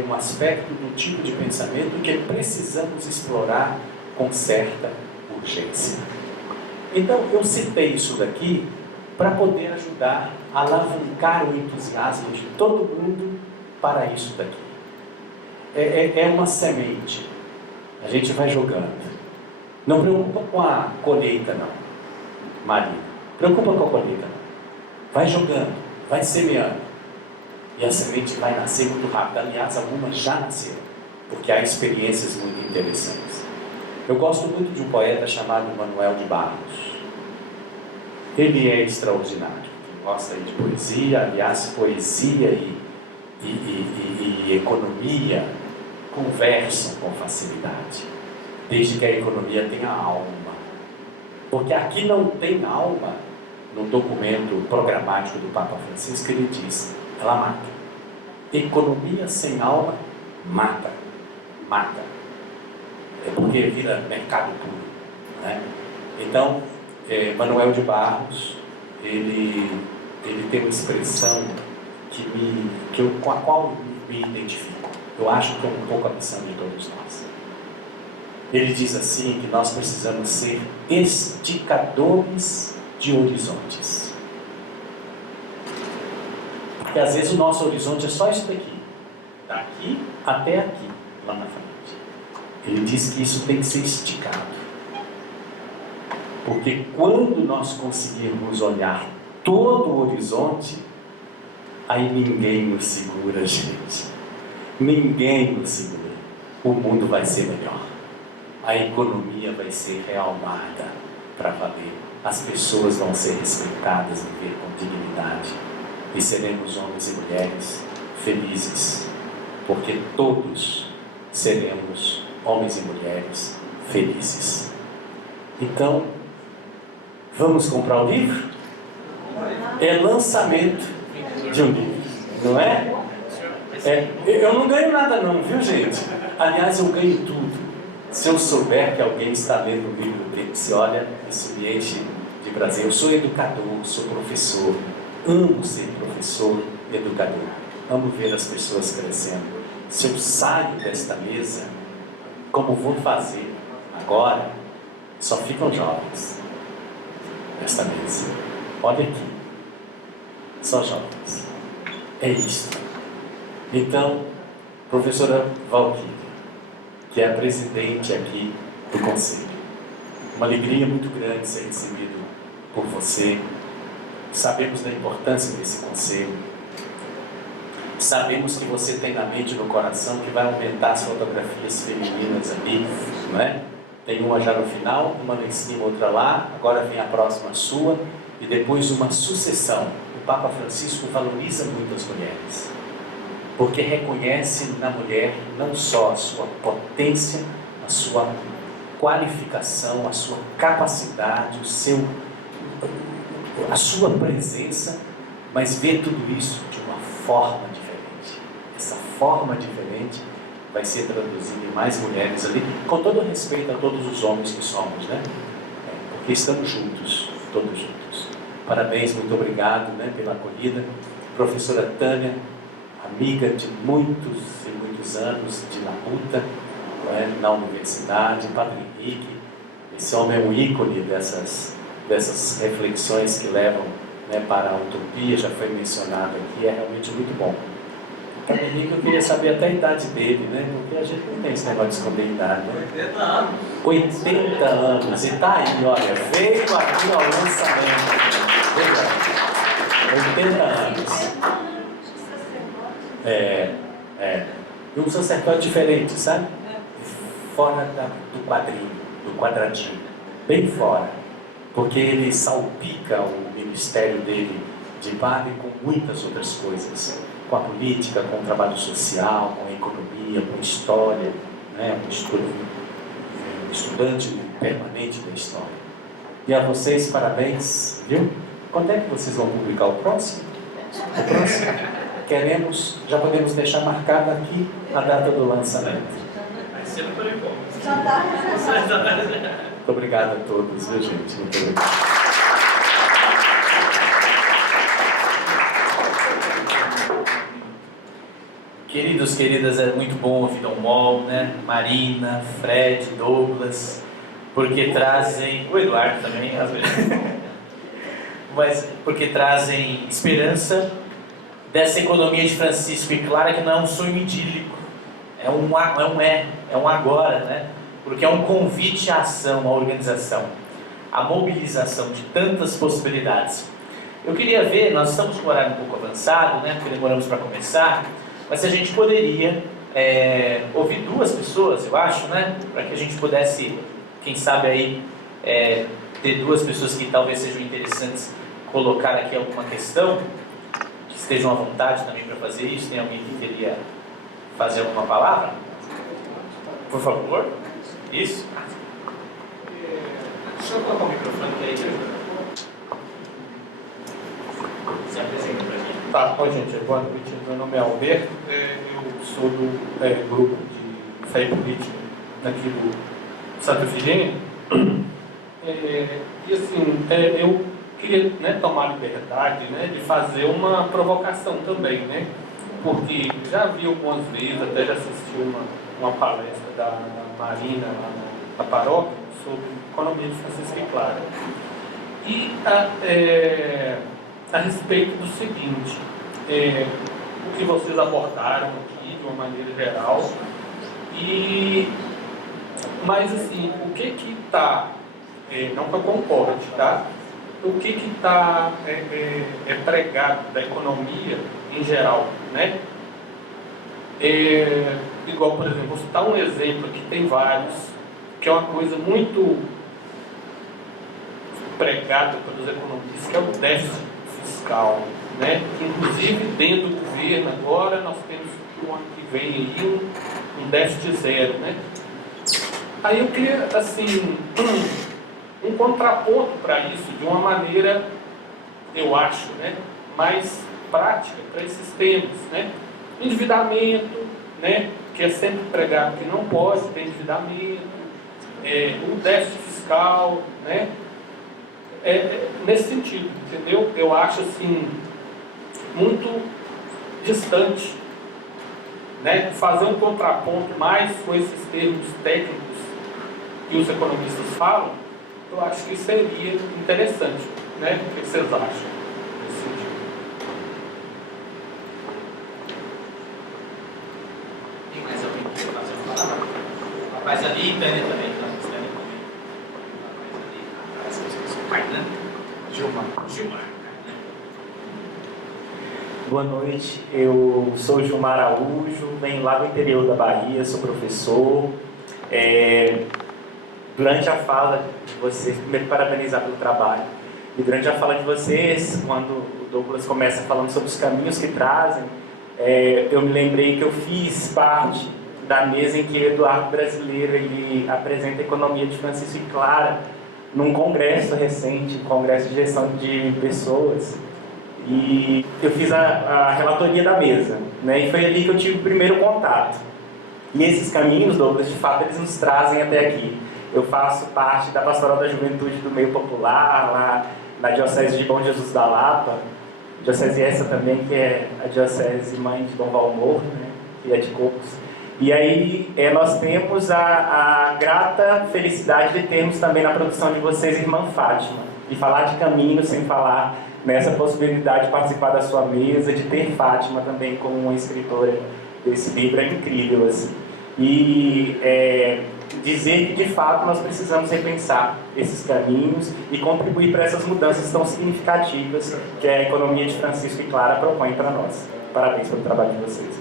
um aspecto do tipo de pensamento que precisamos explorar com certa urgência. Então, eu citei isso daqui para poder ajudar a alavancar o entusiasmo de todo mundo para isso daqui. É uma semente. A gente vai jogando. Não preocupa com a colheita, não, Maria. Preocupa com a colheita, não. Vai jogando, vai semeando. E a semente vai nascer muito rápido. Aliás, algumas já nasceram, porque há experiências muito interessantes. Eu gosto muito de um poeta chamado Manuel de Barros. Ele é extraordinário. Quem gosta de poesia, aliás, poesia e economia conversam com facilidade, desde que a economia tenha alma. Porque aqui não tem alma. No documento programático do Papa Francisco, ele diz, ela mata. Economia sem alma mata. Mata. É porque vira mercado puro, né? Então, Manuel de Barros, ele tem uma expressão com a qual me identifico. Eu acho que é um pouco a missão de todos nós. Ele diz assim, que nós precisamos ser esticadores de horizontes. Porque às vezes o nosso horizonte é só isso daqui. Daqui até aqui, lá na frente. Ele diz que isso tem que ser esticado. Porque quando nós conseguirmos olhar todo o horizonte, aí ninguém nos segura, gente. Ninguém nos segura. O mundo vai ser melhor. A economia vai ser realmada para valer. As pessoas vão ser respeitadas, viver com dignidade. E seremos homens e mulheres felizes. Porque todos seremos homens e mulheres felizes. Então, vamos comprar o livro? É lançamento de um livro, não é? Eu não ganho nada não, viu, gente? Aliás, eu ganho tudo. Se eu souber que alguém está lendo o livro dele, se olha, isso me enche de prazer. Eu sou educador, sou professor, amo ser professor e educador. Amo ver as pessoas crescendo. Se eu saio desta mesa, como vou fazer agora, só ficam jovens nesta mesa. Olha aqui, só jovens. É isso. Então, professora Valquíria, que é a presidente aqui do Conselho, uma alegria muito grande ser recebido por você. Sabemos da importância desse Conselho. Sabemos que você tem na mente e no coração que vai aumentar as fotografias femininas ali, não é? Tem uma já no final, uma lá em cima, outra lá, agora vem a próxima sua, e depois uma sucessão. O Papa Francisco valoriza muito as mulheres, porque reconhece na mulher não só a sua potência, a sua qualificação, a sua capacidade, a sua presença, mas vê tudo isso de uma forma diferente. Essa forma diferente vai ser traduzida em mais mulheres ali, com todo respeito a todos os homens que somos, né? Porque estamos juntos, todos juntos. Parabéns, muito obrigado, né, pela acolhida. Professora Tânia, amiga de muitos e muitos anos de labuta, na universidade. Padre Henrique, esse homem é um ícone dessas reflexões que levam, né, para a utopia, já foi mencionado aqui, é realmente muito bom. Padre Henrique, eu queria saber até a idade dele, né, porque a gente não tem esse negócio de esconder a idade, né? 80 anos. 80 anos, e tá aí, olha, veio aqui ao lançamento. 80 anos. E um sacerdote diferente, sabe? Fora do quadrinho, do quadradinho, bem fora, porque ele salpica o ministério dele de padre com muitas outras coisas, com a política, com o trabalho social, com a economia, com a história, né? Um estudante permanente da história. E a vocês, parabéns, viu? Quando é que vocês vão publicar o próximo? O próximo? Já podemos deixar marcada aqui a data do lançamento. Vai ser no Corecom. Já está. Muito obrigado a todos, viu, gente? Muito obrigado. Queridos, queridas, é muito bom ouvir Dom Mol, né? Marina, Fred, Douglas, porque trazem... O Eduardo também, às vezes. Mas porque trazem esperança dessa economia de Francisco e Clara, que não é um sonho idílico, é um agora, né? Porque é um convite à ação, à organização, à mobilização de tantas possibilidades. Eu queria ver, nós estamos com o horário um pouco avançado, né? Porque demoramos para começar, mas se a gente poderia ouvir duas pessoas, eu acho, né? Para que a gente pudesse, quem sabe aí, ter duas pessoas que talvez sejam interessantes colocar aqui alguma questão, que estejam à vontade também para fazer isso. Tem alguém que queria fazer alguma palavra? Por favor. Isso. Deixa eu colocar o microfone aí, se apresenta para mim. Tá, bom, gente, boa noite. Meu nome é Alberto, eu sou do grupo de fé e política aqui do Santa Efigênia. E assim, eu queria, né, tomar a liberdade, né, de fazer uma provocação também, né, porque já vi algumas vezes, até já assisti uma palestra da Marina lá na paróquia sobre economia de Francisco e Clara. E a respeito do seguinte, o que vocês abordaram aqui de uma maneira geral, mas assim, o que está, não que eu concorde, tá? O que está pregado da economia em geral, né? Igual, por exemplo, vou citar um exemplo aqui, tem vários, que é uma coisa muito pregada pelos economistas, que é o déficit fiscal, né? Inclusive, dentro do governo agora, nós temos o ano que vem aí um déficit zero, né? Aí eu queria, assim, um contraponto para isso, de uma maneira, eu acho, né, mais prática para esses temas, né? Endividamento, né, que é sempre pregado que não pode ter endividamento, o déficit fiscal, né? Nesse sentido, entendeu? Eu acho, assim, muito distante, né? Fazer um contraponto mais com esses termos técnicos que os economistas falam, eu acho que seria interessante, né? O que vocês acham nesse sentido? Tem mais alguém que quer fazer uma palavra? Rapaz ali, Tânia também. Tânia também. Rapaz ali, atrás, que eu esqueci o pai, né? Gilmar. Boa noite, eu sou Gilmar Araújo, venho lá do interior da Bahia, sou professor. Durante a fala de vocês, primeiro parabenizar pelo trabalho, e durante a fala de vocês, quando o Douglas começa falando sobre os caminhos que trazem, eu me lembrei que eu fiz parte da mesa em que Eduardo Brasileiro ele apresenta a economia de Francisco e Clara num congresso recente, um congresso de gestão de pessoas, e eu fiz a relatoria da mesa, né? E foi ali que eu tive o primeiro contato. E esses caminhos, Douglas, de fato, eles nos trazem até aqui. Eu faço parte da Pastoral da Juventude do Meio Popular, lá na Diocese de Bom Jesus da Lapa, diocese essa também que é a Diocese Mãe de Dom Valmor, né, que é de Cocos. E aí nós temos a grata felicidade de termos também na produção de vocês Irmã Fátima, e falar de caminho sem falar nessa possibilidade de participar da sua mesa, de ter Fátima também como uma escritora desse livro, é incrível, assim. E dizer que de fato nós precisamos repensar esses caminhos e contribuir para essas mudanças tão significativas que a economia de Francisco e Clara propõe para nós. Parabéns pelo trabalho de vocês.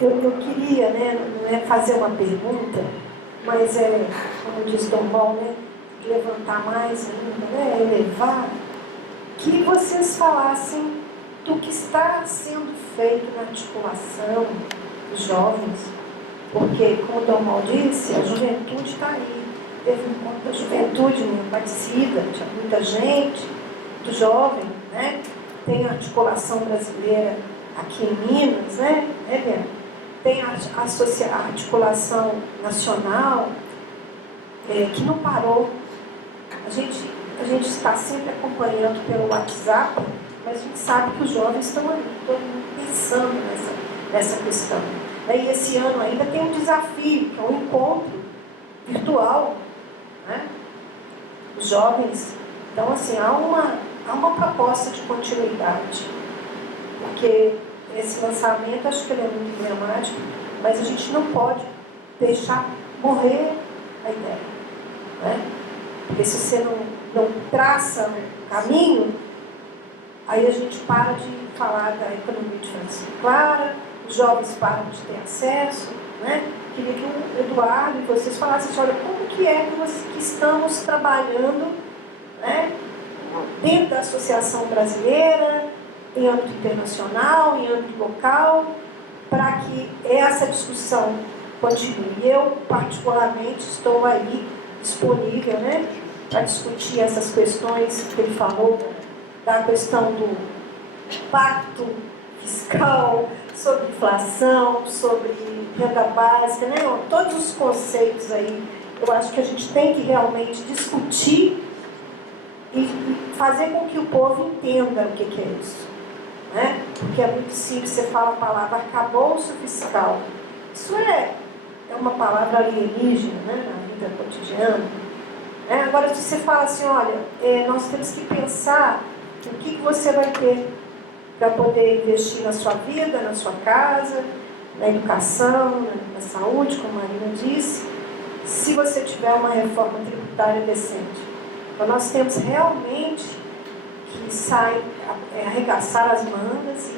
Eu queria, né, não é fazer uma pergunta, mas como diz Dom Bom, né, levantar mais ainda, né, elevar, que vocês falassem do que está sendo feito na articulação dos jovens, porque, como o Dom Mal disse, a juventude está aí. Teve um encontro da juventude no Aparecida, tinha muita gente, muito jovem, né? Tem a articulação brasileira aqui em Minas, né, tem a articulação nacional que não parou. A gente está sempre acompanhando pelo WhatsApp, mas a gente sabe que os jovens estão ali, todo mundo pensando nessa questão. E esse ano ainda tem um desafio, que é um encontro virtual, né? Os jovens. Então, assim, há uma proposta de continuidade, porque esse lançamento, acho que ele é muito emblemático, mas a gente não pode deixar morrer a ideia, né? Porque se você não traça um caminho, aí a gente para de falar da economia de forma clara, os jovens param de ter acesso, né? Queria que o Eduardo e vocês falassem assim, olha, como que é que estamos trabalhando, né, dentro da Associação Brasileira, em âmbito internacional, em âmbito local, para que essa discussão continue. Eu, particularmente, estou aí disponível, né, para discutir essas questões que ele falou, da questão do pacto fiscal, sobre inflação, sobre renda básica, né? Todos os conceitos aí, eu acho que a gente tem que realmente discutir e fazer com que o povo entenda o que é isso, né? Porque é muito simples, você fala a palavra arcabouço fiscal. Isso é uma palavra alienígena, né? Na vida cotidiana. Agora, se você fala assim, olha, nós temos que pensar o que você vai ter para poder investir na sua vida, na sua casa, na educação, na saúde, como a Marina disse, se você tiver uma reforma tributária decente. Então, nós temos realmente que arregaçar as mangas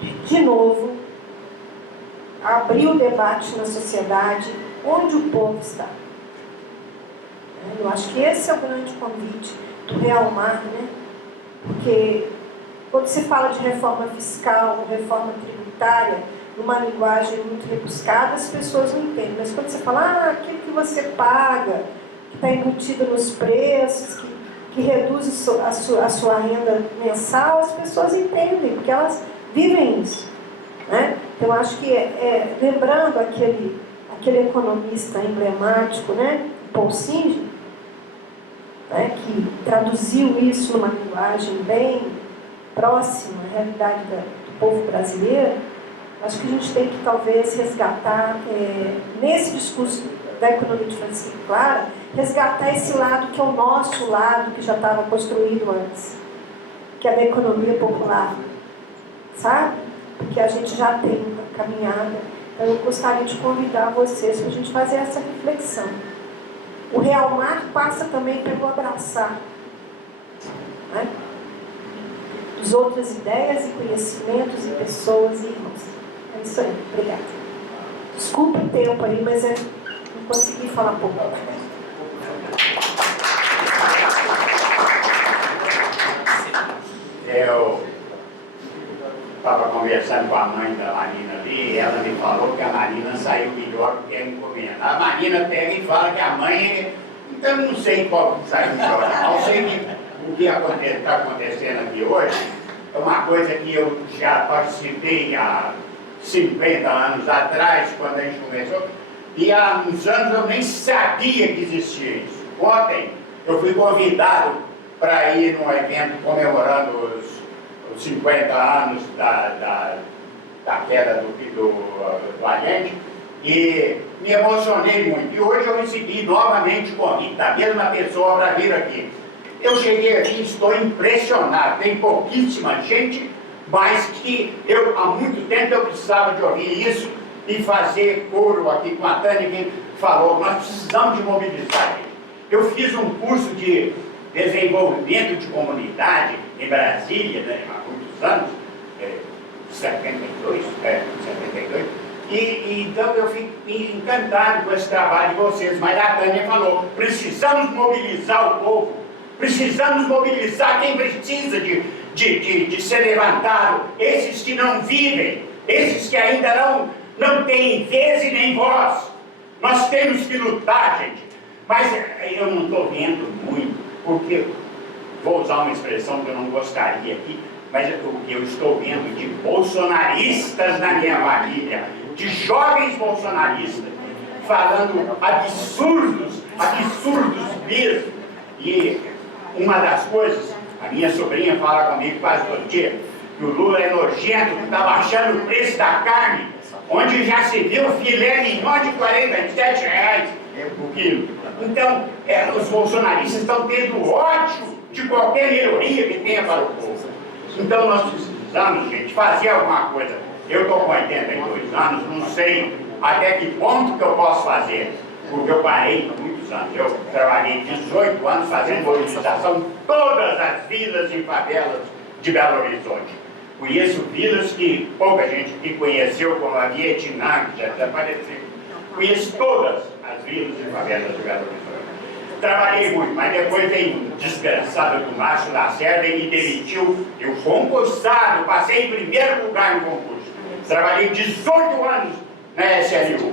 e, de novo, abrir o debate na sociedade onde o povo está. Eu acho que esse é o grande convite do Realmar, né? Porque quando se fala de reforma fiscal, reforma tributária, numa linguagem muito rebuscada, as pessoas não entendem. Mas quando você fala, aquilo que você paga, que está embutido nos preços, que reduz a sua renda mensal, as pessoas entendem, porque elas vivem isso, né? Então, acho que, lembrando aquele economista emblemático, né, Paul Singer, né, que traduziu isso numa linguagem bem próxima à realidade do povo brasileiro, acho que a gente tem que talvez resgatar, nesse discurso da economia de Francisco Clara, resgatar esse lado que é o nosso lado, que já estava construído antes, que é da economia popular, sabe? Porque a gente já tem uma caminhada. Então eu gostaria de convidar vocês para a gente fazer essa reflexão. O Realmar passa também pelo abraçar, né? As outras ideias e conhecimentos e pessoas e irmãos. É isso aí, obrigada. Desculpa o tempo aí, mas não consegui falar pouco. Eu estava conversando com a mãe da Marina ali, e ela me falou que a Marina saiu melhor do que a encomenda. A Marina pega e fala que a mãe, então não sei qual saiu melhor, não sei que o que está acontecendo aqui hoje é uma coisa que eu já participei há 50 anos atrás, quando a gente começou, e há uns anos eu nem sabia que existia isso. Ontem eu fui convidado para ir num evento comemorando os 50 anos da queda do Allende, e me emocionei muito. E hoje eu recebi novamente o convite da mesma pessoa para vir aqui. Eu cheguei aqui e estou impressionado. Tem pouquíssima gente, mas que há muito tempo eu precisava de ouvir isso e fazer coro aqui com a Tânia, que falou, nós precisamos de mobilizar. Eu fiz um curso de desenvolvimento de comunidade em Brasília, né, há muitos anos, 72, e então eu fiquei encantado com esse trabalho de vocês, mas a Tânia falou, precisamos mobilizar o povo, precisamos mobilizar quem precisa de ser levantado, esses que não vivem, esses que ainda não têm vez e nem voz. Nós temos que lutar, gente, mas eu não estou vendo muito, porque, vou usar uma expressão que eu não gostaria aqui, Mas o que eu estou vendo de bolsonaristas na minha família, de jovens bolsonaristas, falando absurdos mesmo. E uma das coisas, a minha sobrinha fala comigo quase todo dia, que o Lula é nojento, que está baixando o preço da carne, onde já se viu filé mignon de R$47 o quilo. Então, os bolsonaristas estão tendo ódio de qualquer melhoria que tenha para o povo. Então, nós precisamos, gente, fazer alguma coisa. Eu estou com 82 anos, não sei até que ponto que eu posso fazer, porque eu parei por muitos anos. Eu trabalhei 18 anos fazendo mobilização em todas as vilas e favelas de Belo Horizonte. Conheço vilas que pouca gente que conheceu, como a Vietnã, que já desapareceu. Conheço todas as vilas e favelas de Belo Horizonte. Trabalhei muito, mas depois veio um desgraçado do Márcio Lacerda e me demitiu. Eu fui concursado, passei em primeiro lugar no concurso. Trabalhei 18 anos na SLU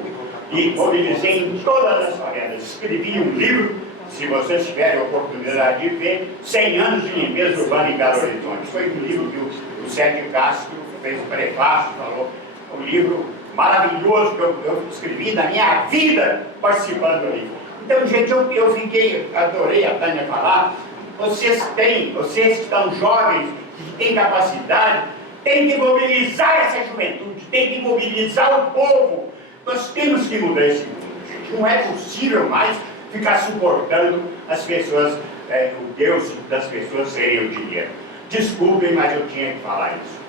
e mobilizei em todas as favelas. Escrevi um livro, se vocês tiverem a oportunidade de ver, 100 anos de limpeza urbana em Belo Horizonte. Foi um livro que o Sérgio Castro fez o prefácio, falou, um livro maravilhoso que eu escrevi da minha vida participando do livro. Então, gente, eu fiquei, adorei a Tânia falar, vocês que estão jovens, que têm capacidade, têm que mobilizar essa juventude, têm que mobilizar o povo. Nós temos que mudar esse mundo, gente. Não é possível mais ficar suportando as pessoas, o Deus das pessoas serem o dinheiro. Desculpem, mas eu tinha que falar isso.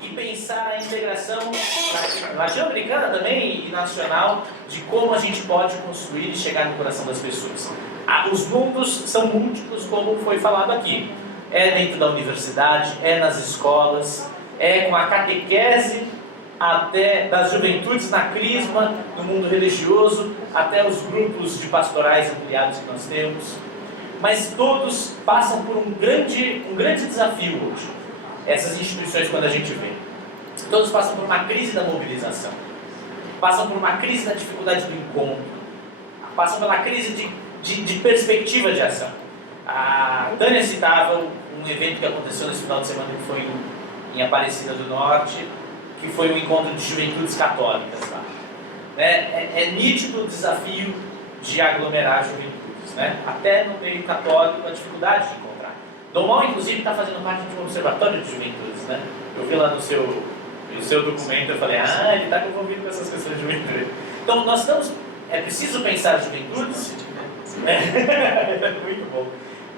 E pensar a integração latino-americana também e nacional de como a gente pode construir e chegar no coração das pessoas. Os mundos são múltiplos, como foi falado aqui. É dentro da universidade, é nas escolas, é com a catequese, até das juventudes na crisma, no mundo religioso, até os grupos de pastorais ampliados que nós temos. Mas todos passam por um grande desafio hoje. Essas instituições, quando a gente vê, todos passam por uma crise da mobilização, passam por uma crise da dificuldade do encontro, passam pela crise de perspectiva de ação. A Tânia citava um evento que aconteceu nesse final de semana, que foi em Aparecida do Norte, que foi um encontro de juventudes católicas lá. É nítido o desafio de aglomerar juventudes, né? Até no meio católico a dificuldade de encontrar. Dom Mal, inclusive, está fazendo parte de um observatório de juventudes, né? Eu vi lá no seu documento, eu falei, ele está envolvido com essas questões de juventude. Então, nós estamos, é preciso pensar as juventudes, muito bom.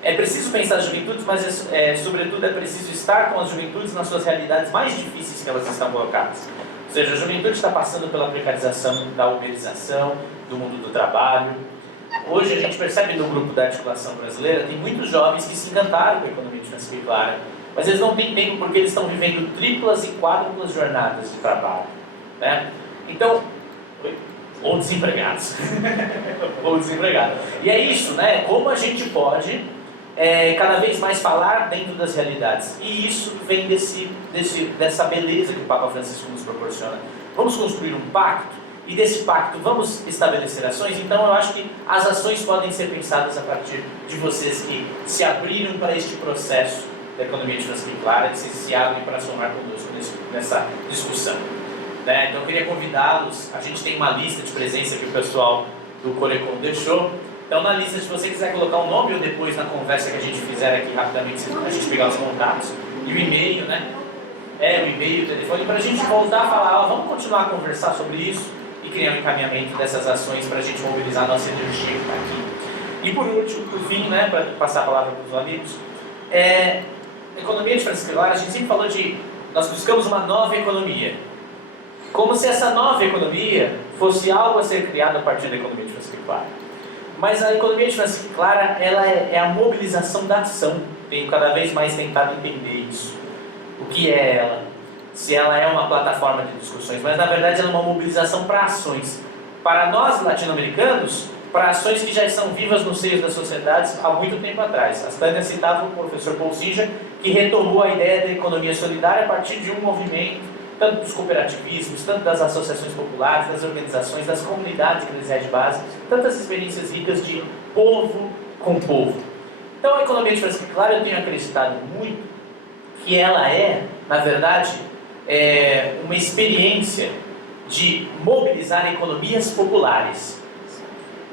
É preciso pensar as juventudes, mas sobretudo é preciso estar com as juventudes nas suas realidades mais difíceis que elas estão colocadas. Ou seja, a juventude está passando pela precarização, da uberização, do mundo do trabalho. Hoje a gente percebe no grupo da articulação brasileira, tem muitos jovens que se encantaram com a economia de Francisco e Clara, mas eles não têm tempo porque eles estão vivendo triplas e quádruplas jornadas de trabalho, né? Então, ou desempregados. Ou desempregados. E é isso, né? Como a gente pode cada vez mais falar dentro das realidades. E isso vem dessa beleza que o Papa Francisco nos proporciona. Vamos construir um pacto, e desse pacto vamos estabelecer ações. Então eu acho que as ações podem ser pensadas a partir de vocês que se abriram para este processo da economia de Francisco e Clara, que se abrem para somar conosco nessa discussão. Então eu queria convidá-los, a gente tem uma lista de presença que o pessoal do Corecon deixou. Então na lista, se você quiser colocar o nome ou depois na conversa que a gente fizer aqui rapidamente, a gente pegar os contatos e o e-mail, né? O e-mail, o telefone, para a gente voltar a falar, vamos continuar a conversar sobre isso e criar um encaminhamento dessas ações para a gente mobilizar a nossa energia que está aqui. E por último, por fim, né, para passar a palavra para os amigos, economia de Francisco e Clara, a gente sempre falou nós buscamos uma nova economia. Como se essa nova economia fosse algo a ser criado a partir da economia de Francisco e Clara. Mas a economia de Francisco e Clara, ela é a mobilização da ação. Tenho cada vez mais tentado entender isso. O que é ela? Se ela é uma plataforma de discussões, mas na verdade ela é uma mobilização para ações. Para nós latino-americanos, para ações que já estão vivas no seio das sociedades há muito tempo atrás. A Tânia citava o professor Paul Singer, que retomou a ideia da economia solidária a partir de um movimento tanto dos cooperativismos, tanto das associações populares, das organizações, das comunidades eclesiais de base, tantas experiências ricas de povo com povo. Então a economia de Francisco Clara, eu tenho acreditado muito que ela é, na verdade, uma experiência de mobilizar economias populares.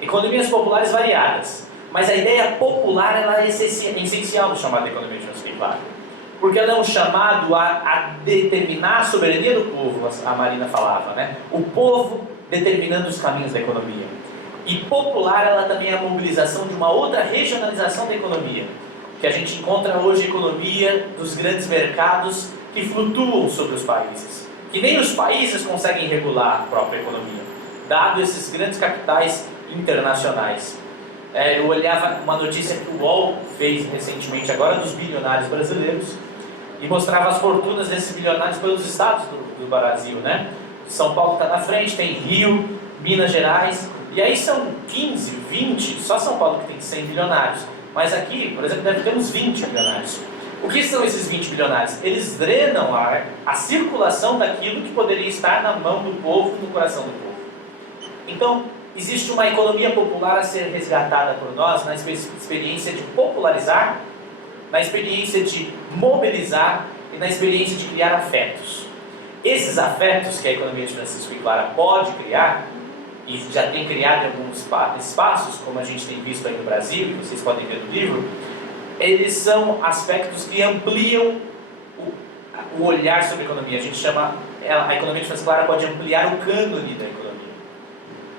Economias populares variadas. Mas a ideia popular ela é essencial no chamado de economia de Francisco Clara. Porque ela é um chamado a determinar a soberania do povo, a Marina falava, né? O povo determinando os caminhos da economia. E popular ela também é a mobilização de uma outra regionalização da economia, que a gente encontra hoje a economia dos grandes mercados que flutuam sobre os países, que nem os países conseguem regular a própria economia, dado esses grandes capitais internacionais. Eu olhava uma notícia que o UOL fez recentemente agora dos bilionários brasileiros e mostrava as fortunas desses bilionários pelos estados do Brasil, né? São Paulo está na frente, tem Rio, Minas Gerais, e aí são 15, 20, só São Paulo que tem 100 bilionários. Mas aqui, por exemplo, deve ter uns 20 bilionários. O que são esses 20 bilionários? Eles drenam a circulação daquilo que poderia estar na mão do povo, no coração do povo. Então, existe uma economia popular a ser resgatada por nós na experiência de popularizar, na experiência de mobilizar e na experiência de criar afetos. Esses afetos que a economia de Francisco Clara pode criar, e já tem criado em alguns espaços, como a gente tem visto aí no Brasil, que vocês podem ver no livro, eles são aspectos que ampliam o olhar sobre a economia. A gente chama, a economia de Francisco Clara pode ampliar o cânone da economia.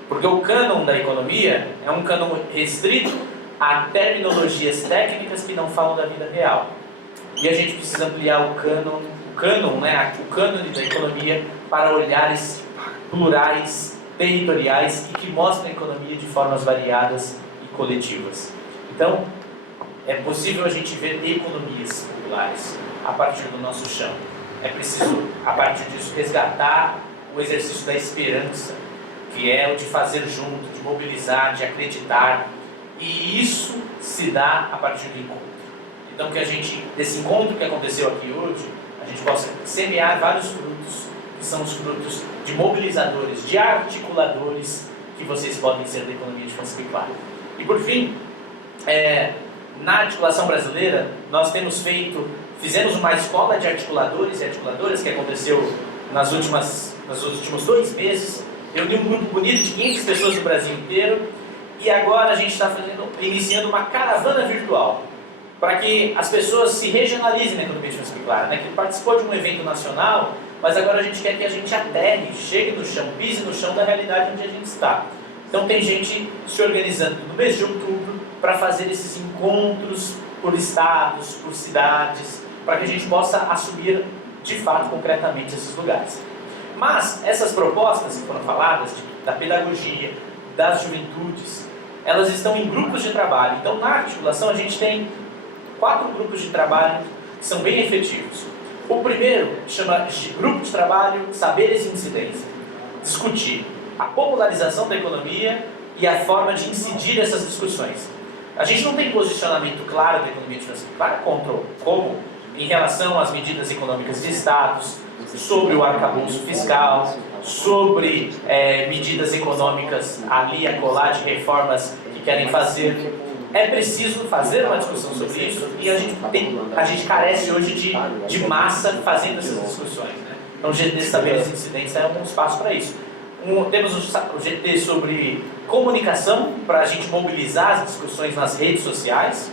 Porque o cânon da economia é um cânon restrito a terminologias técnicas que não falam da vida real. E a gente precisa ampliar o cânone da economia para olhares plurais, territoriais e que mostram a economia de formas variadas e coletivas. Então, é possível a gente ver economias populares a partir do nosso chão. É preciso, a partir disso, resgatar o exercício da esperança, que é o de fazer junto, de mobilizar, de acreditar. E isso se dá a partir do encontro. Então, que a gente, desse encontro que aconteceu aqui hoje, a gente possa semear vários frutos, que são os frutos de mobilizadores, de articuladores, que vocês podem ser da economia de Francisco Clara. E por fim, na articulação brasileira, nós fizemos uma escola de articuladores e articuladoras que aconteceu nos últimos 2 meses. Reuni um grupo bonito de 500 pessoas do Brasil inteiro e agora a gente está iniciando uma caravana virtual para que as pessoas se regionalizem na economia de Francisco Clara, né? Que participou de um evento nacional, mas agora a gente quer que a gente aterre, chegue no chão, pise no chão da realidade onde a gente está. Então tem gente se organizando no mês de outubro para fazer esses encontros por estados, por cidades, para que a gente possa assumir de fato, concretamente, esses lugares. Mas essas propostas que foram faladas, da pedagogia, das juventudes, elas estão em grupos de trabalho. Então na articulação a gente tem 4 grupos de trabalho que são bem efetivos. O primeiro chama Grupo de Trabalho Saberes e Incidência. Discutir a popularização da economia e a forma de incidir essas discussões. A gente não tem posicionamento claro da economia de Francisco Clara como em relação às medidas econômicas de status, sobre o arcabouço fiscal, sobre medidas econômicas ali a colar de reformas que querem fazer. É preciso fazer uma discussão sobre isso e a gente carece hoje de massa fazendo essas discussões, né? Então o GT Saberes e Incidência é um espaço para isso. Temos o GT sobre comunicação, para a gente mobilizar as discussões nas redes sociais.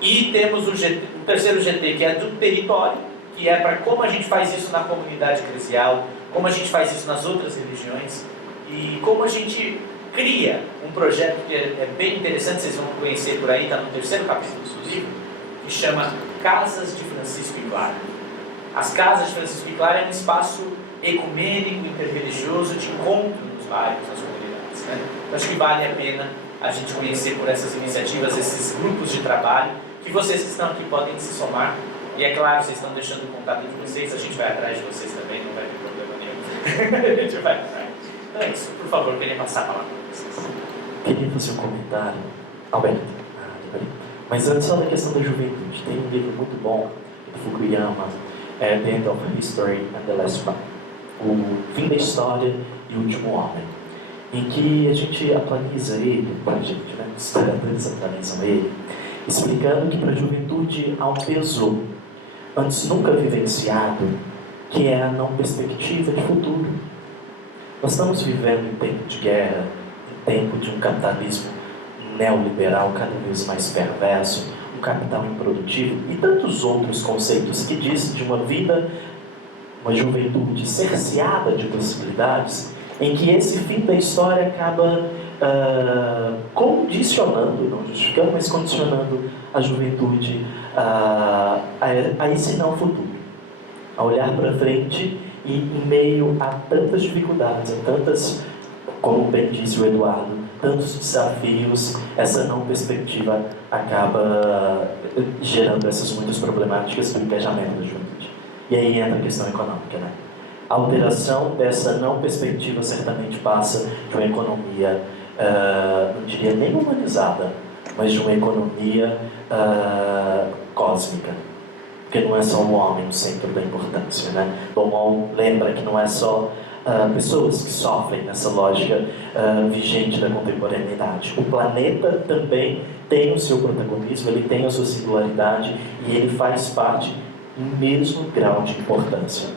E temos o terceiro GT, que é do território, que é para como a gente faz isso na comunidade eclesial, como a gente faz isso nas outras religiões e como a gente cria um projeto que é bem interessante, vocês vão conhecer por aí, está no 3º capítulo do livro, que chama Casas de Francisco Clara. As Casas de Francisco Clara é um espaço ecumênico, interreligioso, de encontro nos bairros, nas comunidades, né? Então acho que vale a pena a gente conhecer por essas iniciativas, esses grupos de trabalho, que vocês que estão aqui podem se somar. E é claro, vocês estão deixando o contato de vocês, a gente vai atrás de vocês também, não vai ter problema nenhum. A gente vai atrás. Então é isso, por favor, eu queria passar a palavra para vocês. Queria fazer um comentário. Alberto. Mas antes só da questão da juventude. Tem um livro muito bom, do Fukuyama, é The End of History and the Last Man, o fim da história e o último homem, em que a gente atualiza ele, os historiadores atualizam ele, explicando que para a juventude há um peso antes nunca vivenciado, que é a não perspectiva de futuro. Nós estamos vivendo em tempo de guerra, em tempo de um capitalismo neoliberal cada vez mais perverso, um capital improdutivo e tantos outros conceitos que diz de uma vida, uma juventude cerceada de possibilidades, em que esse fim da história acaba condicionando, não justificando, mas condicionando a juventude a esse não futuro, a olhar para frente e em meio a tantas dificuldades, a tantas, como bem disse o Eduardo, tantos desafios, essa não perspectiva acaba gerando essas muitas problemáticas do engajamento da juventude. E aí entra a questão econômica, né? A alteração dessa não perspectiva certamente passa de uma economia, não diria nem humanizada, mas de uma economia cósmica. Porque não é só o homem no centro da importância, né? Beaumont lembra que não é só pessoas que sofrem nessa lógica vigente da contemporaneidade. O planeta também tem o seu protagonismo, ele tem a sua singularidade e ele faz parte do mesmo grau de importância.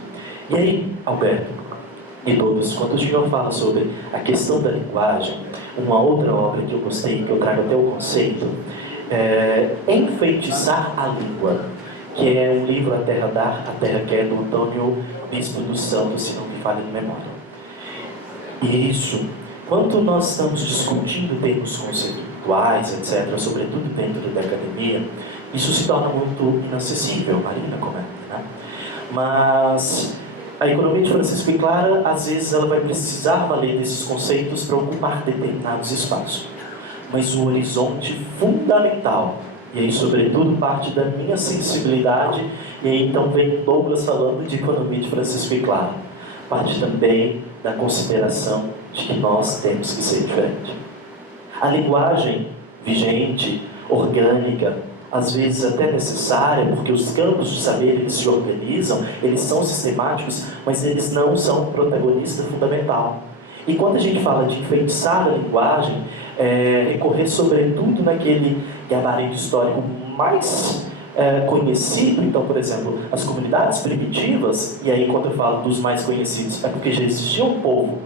E aí, Alberto e todos, quando o senhor fala sobre a questão da linguagem, uma outra obra que eu gostei, que eu trago até o conceito, é Enfeitiçar a Língua, que é um livro A Terra Dar, A Terra Quer, do Antônio Bispo dos Santos, se não me falha de memória. E isso, quando nós estamos discutindo termos conceituais, etc., sobretudo dentro da academia, isso se torna muito inacessível, Marina comenta, né? Mas a economia de Francisco e Clara, às vezes, ela vai precisar valer desses conceitos para ocupar determinados espaços. Mas o horizonte fundamental, e aí, sobretudo, parte da minha sensibilidade, e aí então vem Douglas falando de economia de Francisco e Clara, parte também da consideração de que nós temos que ser diferentes. A linguagem vigente, orgânica, às vezes até necessária, porque os campos de saber eles se organizam, eles são sistemáticos, mas eles não são o protagonista fundamental. E quando a gente fala de enfeitiçar a linguagem, recorrer sobretudo naquele gabarito histórico mais conhecido, então, por exemplo, as comunidades primitivas, e aí quando eu falo dos mais conhecidos, é porque já existia um povo,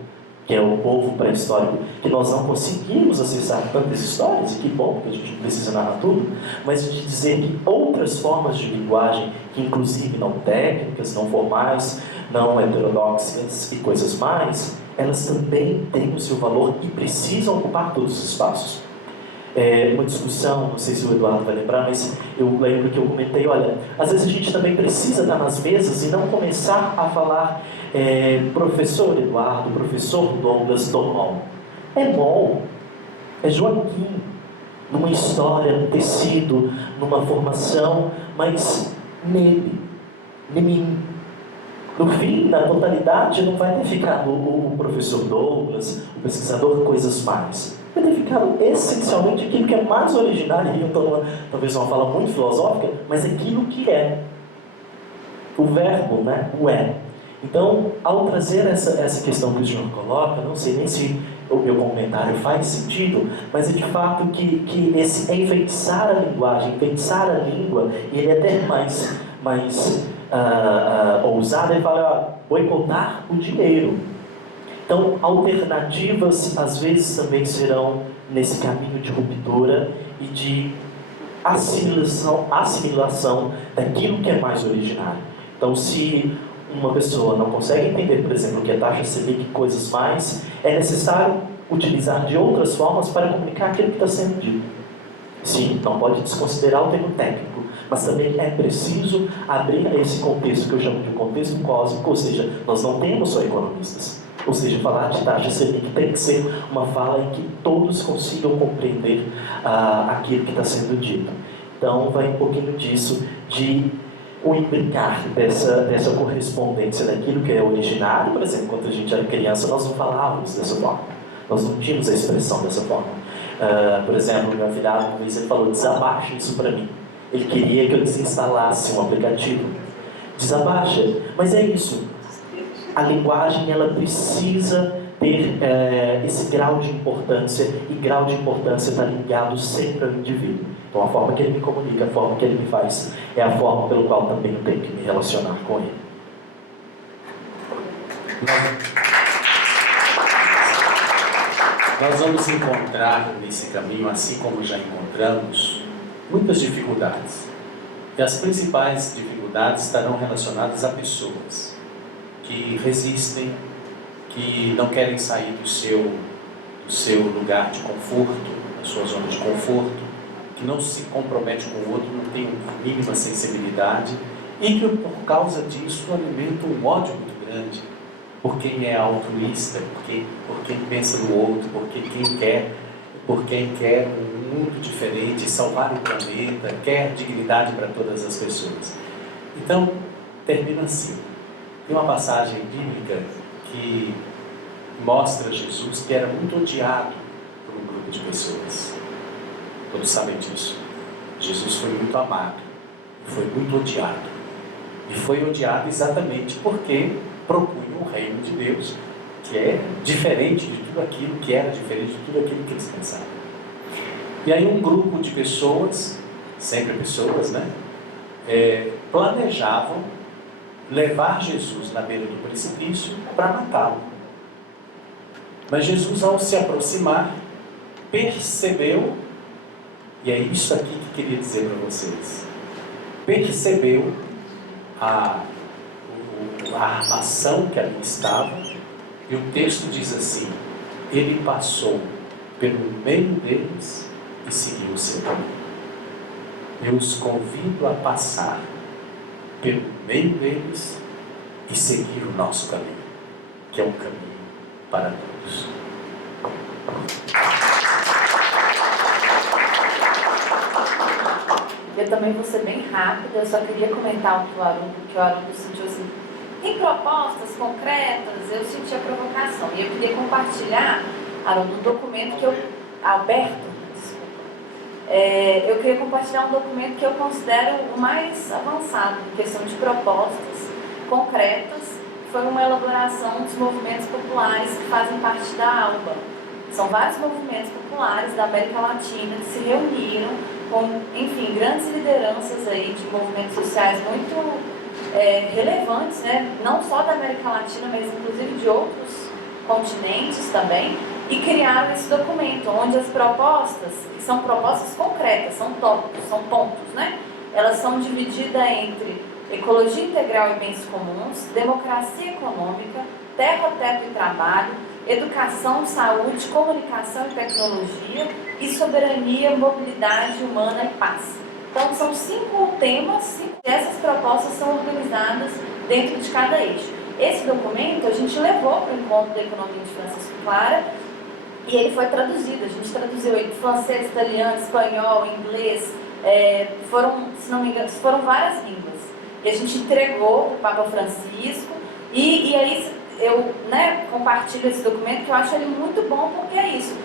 que é o povo pré-histórico, que nós não conseguimos acessar tantas histórias, e que bom, porque a gente não precisa narrar tudo, mas de dizer que outras formas de linguagem, que inclusive não técnicas, não formais, não heterodoxas e coisas mais, elas também têm o seu valor e precisam ocupar todos os espaços. Uma discussão, não sei se o Eduardo vai lembrar, mas eu lembro que eu comentei, olha, às vezes a gente também precisa estar nas mesas e não começar a falar professor Eduardo, professor Douglas, Domon. É bom, é Joaquim, numa história, num tecido, numa formação, mas nele, em mim. No fim, na totalidade, não vai ter ficado o professor Douglas, o pesquisador, coisas mais. Vai ter ficado essencialmente aquilo que é mais originário, e eu estou talvez uma fala muito filosófica, mas aquilo que é. O verbo, né? O é. Então, ao trazer essa questão que o senhor coloca, não sei nem se o meu comentário faz sentido, mas é de fato que esse enfeitiçar a linguagem, enfeitiçar a língua, e ele é até mais ousado, ele fala, boicotar o dinheiro. Então, alternativas, às vezes, também serão nesse caminho de ruptura e de assimilação daquilo que é mais originário. Então, se uma pessoa não consegue entender, por exemplo, que a taxa Selic e coisas mais, é necessário utilizar de outras formas para comunicar aquilo que está sendo dito. Sim, não pode desconsiderar o termo técnico, mas também é preciso abrir esse contexto que eu chamo de contexto cósmico, ou seja, nós não temos só economistas. Ou seja, falar de taxa Selic tem que ser uma fala em que todos consigam compreender aquilo que está sendo dito. Então, vai um pouquinho disso, de o imbricar dessa correspondência daquilo que é originário. Por exemplo, quando a gente era criança, nós não falávamos dessa forma. Nós não tínhamos a expressão dessa forma. Por exemplo, meu afilhado, uma vez ele falou, desabaixe isso para mim. Ele queria que eu desinstalasse um aplicativo. desabaixa. Mas é isso. A linguagem, ela precisa ter esse grau de importância, e grau de importância está ligado sempre ao indivíduo. Então a forma que ele me comunica, a forma que ele me faz, é a forma pelo qual também eu tenho que me relacionar com ele. Nós vamos encontrar nesse caminho, assim como já encontramos, muitas dificuldades. E as principais dificuldades estarão relacionadas a pessoas que resistem, que não querem sair do seu lugar de conforto, da sua zona de conforto, que não se compromete com o outro, não tem uma mínima sensibilidade e que por causa disso alimenta um ódio muito grande por quem é altruísta, por quem pensa no outro, por quem quer um mundo diferente, salvar o planeta, quer dignidade para todas as pessoas. Então, termina assim. Tem uma passagem bíblica que mostra Jesus que era muito odiado por um grupo de pessoas. Todos sabem disso. Jesus foi muito amado, foi muito odiado. E foi odiado exatamente porque propunha um reino de Deus que é diferente de tudo aquilo que era diferente de tudo aquilo que eles pensavam. E aí um grupo de pessoas, sempre pessoas, né, planejavam levar Jesus na beira do precipício para matá-lo. Mas Jesus, ao se aproximar, percebeu, e é isso aqui que queria dizer para vocês, percebeu a armação que ali estava, e o texto diz assim: ele passou pelo meio deles e seguiu o seu caminho. Eu os convido a passar pelo meio deles e seguir o nosso caminho, que é um caminho para todos. Eu também vou ser bem rápida, eu só queria comentar o que o Haroldo sentiu assim. Em propostas concretas, eu senti a provocação. E eu queria compartilhar, Haroldo, um documento que eu queria compartilhar um documento que eu considero o mais avançado em questão de propostas concretas. Foi uma elaboração dos movimentos populares que fazem parte da ALBA. São vários movimentos populares da América Latina que se reuniram com, enfim, grandes lideranças aí de movimentos sociais muito relevantes, né? Não só da América Latina, mas inclusive de outros continentes também, e criaram esse documento, onde as propostas, são propostas concretas, são tópicos, são pontos, né? Elas são divididas entre ecologia integral e bens comuns, democracia econômica, terra, teto e trabalho, educação, saúde, comunicação e tecnologia, e soberania, mobilidade humana e paz. Então, são 5 temas, e essas propostas são organizadas dentro de cada eixo. Esse documento a gente levou para o encontro da economia de Francisco Clara, e ele foi traduzido. A gente traduziu ele de francês, italiano, espanhol, inglês, se não me engano, foram várias línguas. E a gente entregou para o Papa Francisco, e aí eu compartilho esse documento, que eu acho ele muito bom, porque é isso.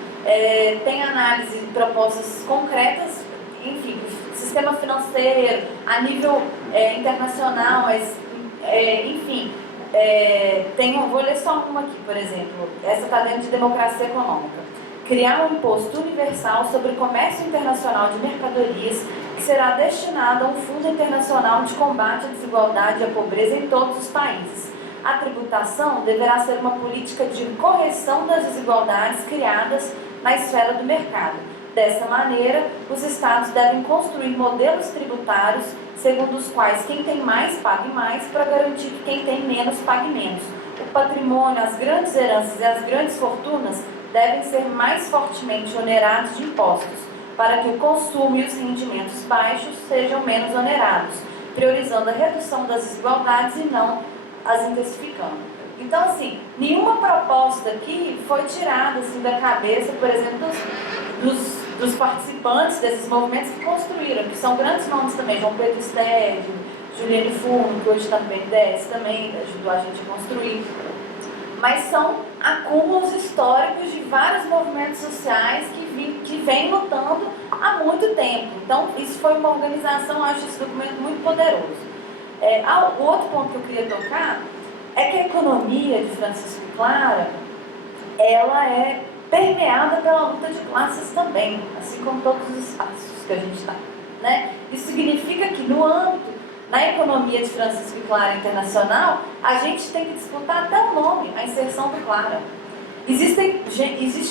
Tem análise de propostas concretas, enfim, sistema financeiro, a nível internacional, mas, enfim, vou ler só uma aqui, por exemplo. Essa está dentro de democracia econômica. Criar um imposto universal sobre comércio internacional de mercadorias que será destinado a um fundo internacional de combate à desigualdade e à pobreza em todos os países. A tributação deverá ser uma política de correção das desigualdades criadas na esfera do mercado. Dessa maneira, os Estados devem construir modelos tributários segundo os quais quem tem mais pague mais, para garantir que quem tem menos pague menos. O patrimônio, as grandes heranças e as grandes fortunas devem ser mais fortemente onerados de impostos, para que o consumo e os rendimentos baixos sejam menos onerados, priorizando a redução das desigualdades e não as intensificando. Então, assim, nenhuma proposta aqui foi tirada assim, da cabeça, por exemplo, dos participantes desses movimentos que construíram, que são grandes nomes também, João Pedro Stede, Juliane Furno, que hoje está no BNDES também, ajudou a gente a construir. Mas são acúmulos históricos de vários movimentos sociais que vêm lutando há muito tempo. Então, isso foi uma organização, eu acho esse documento muito poderoso. O outro ponto que eu queria tocar é que a economia de Francisco Clara, ela é permeada pela luta de classes também, assim como todos os espaços que a gente está, né? Isso significa que no âmbito, na economia de Francisco Clara Internacional, a gente tem que disputar até o nome, a inserção do Clara. Existem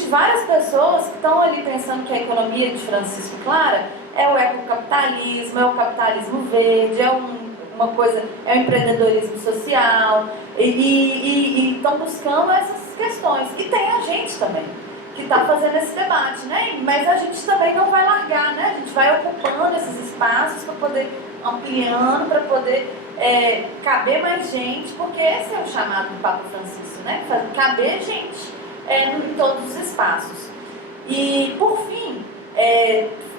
várias pessoas que estão ali pensando que a economia de Francisco Clara é o ecocapitalismo, é o capitalismo verde, é o empreendedorismo social, e estão buscando essas questões. E tem a gente também, que está fazendo esse debate, né? Mas a gente também não vai largar, né? A gente vai ocupando esses espaços para poder ampliando, para poder caber mais gente, porque esse é o chamado do Papa Francisco, né? Caber gente em todos os espaços. E, por fim,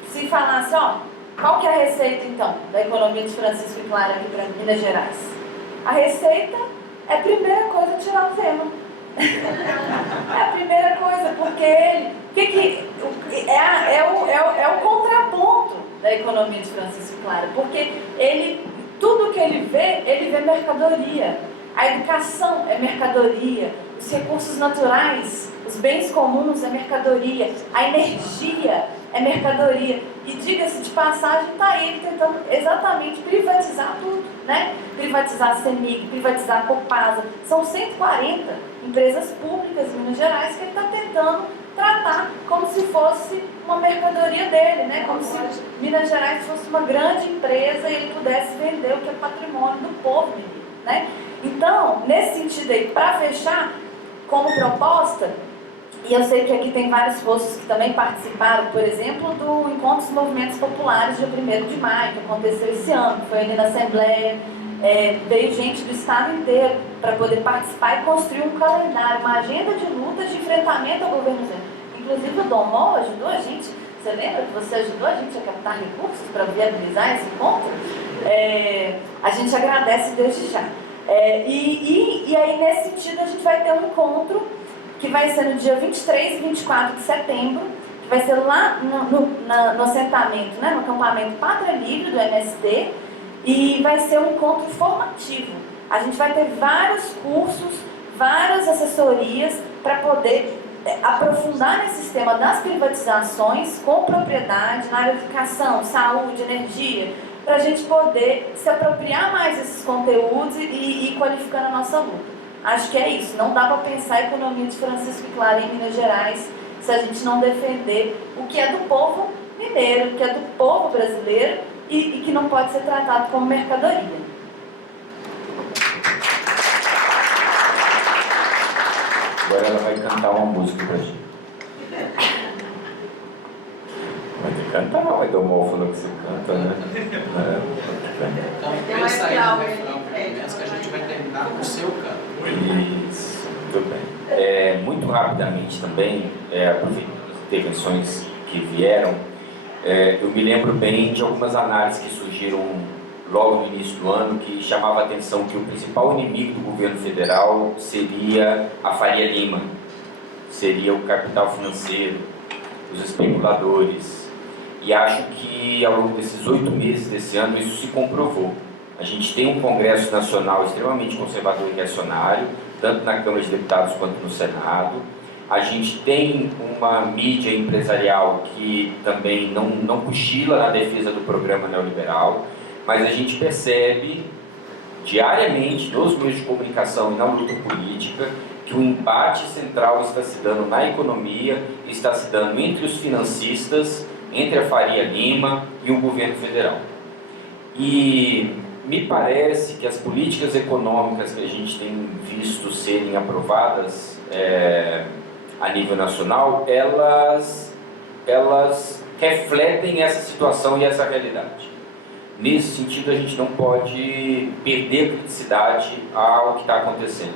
se falasse, qual que é a receita, então, da economia de Francisco Clara aqui para Minas Gerais? A receita é a primeira coisa tirar o tema. É a primeira coisa, porque é o contraponto da economia de Francisco Clara, porque tudo que ele vê mercadoria. A educação é mercadoria, os recursos naturais, os bens comuns é mercadoria, a energia é mercadoria. E diga-se de passagem, está ele tentando exatamente privatizar tudo, né? Privatizar a CEMIG, privatizar a Copasa. São 140 empresas públicas em Minas Gerais que ele está tentando tratar como se fosse uma mercadoria dele, né? Como se Minas Gerais fosse uma grande empresa e ele pudesse vender o que é patrimônio do povo mineiro, né? Então, nesse sentido aí, para fechar, como proposta, e eu sei que aqui tem vários rostos que também participaram, por exemplo, do Encontro dos Movimentos Populares dia 1º de maio, que aconteceu esse ano, foi ali na Assembleia, veio gente do estado inteiro para poder participar e construir um calendário, uma agenda de lutas de enfrentamento ao governo Zé. Inclusive o Dom Mó ajudou a gente, você lembra que você ajudou a gente a captar recursos para viabilizar esse encontro? A gente agradece desde já. E aí, nesse sentido, a gente vai ter um encontro que vai ser no dia 23 e 24 de setembro, que vai ser lá no assentamento, né, no acampamento Pátria Livre do MST, e vai ser um encontro formativo. A gente vai ter vários cursos, várias assessorias para poder aprofundar nesse sistema das privatizações com propriedade na área de educação, saúde, energia, para a gente poder se apropriar mais desses conteúdos e ir qualificando a nossa luta. Acho que é isso. Não dá para pensar a economia de Francisco Clara em Minas Gerais se a gente não defender o que é do povo mineiro, o que é do povo brasileiro e que não pode ser tratado como mercadoria. Agora ela vai cantar uma música pra gente. Vai ter que cantar, vai dar uma alfa no que você canta, né? Então, pensa aí no refrão, pelo menos, que a gente vai terminar com o seu canto. Isso, muito bem. Muito rapidamente também, aproveitando as intervenções que vieram, eu me lembro bem de algumas análises que surgiram logo no início do ano, que chamava a atenção que o principal inimigo do governo federal seria a Faria Lima, seria o capital financeiro, os especuladores. E acho que ao longo desses 8 meses desse ano isso se comprovou. A gente tem um Congresso Nacional extremamente conservador e reacionário, tanto na Câmara de Deputados quanto no Senado. A gente tem uma mídia empresarial que também não cochila na defesa do programa neoliberal, mas a gente percebe diariamente nos meios de comunicação e na luta política que o embate central está se dando na economia, está se dando entre os financistas, entre a Faria Lima e o governo federal. E me parece que as políticas econômicas que a gente tem visto serem aprovadas a nível nacional, elas refletem essa situação e essa realidade. Nesse sentido, a gente não pode perder a criticidade ao que está acontecendo.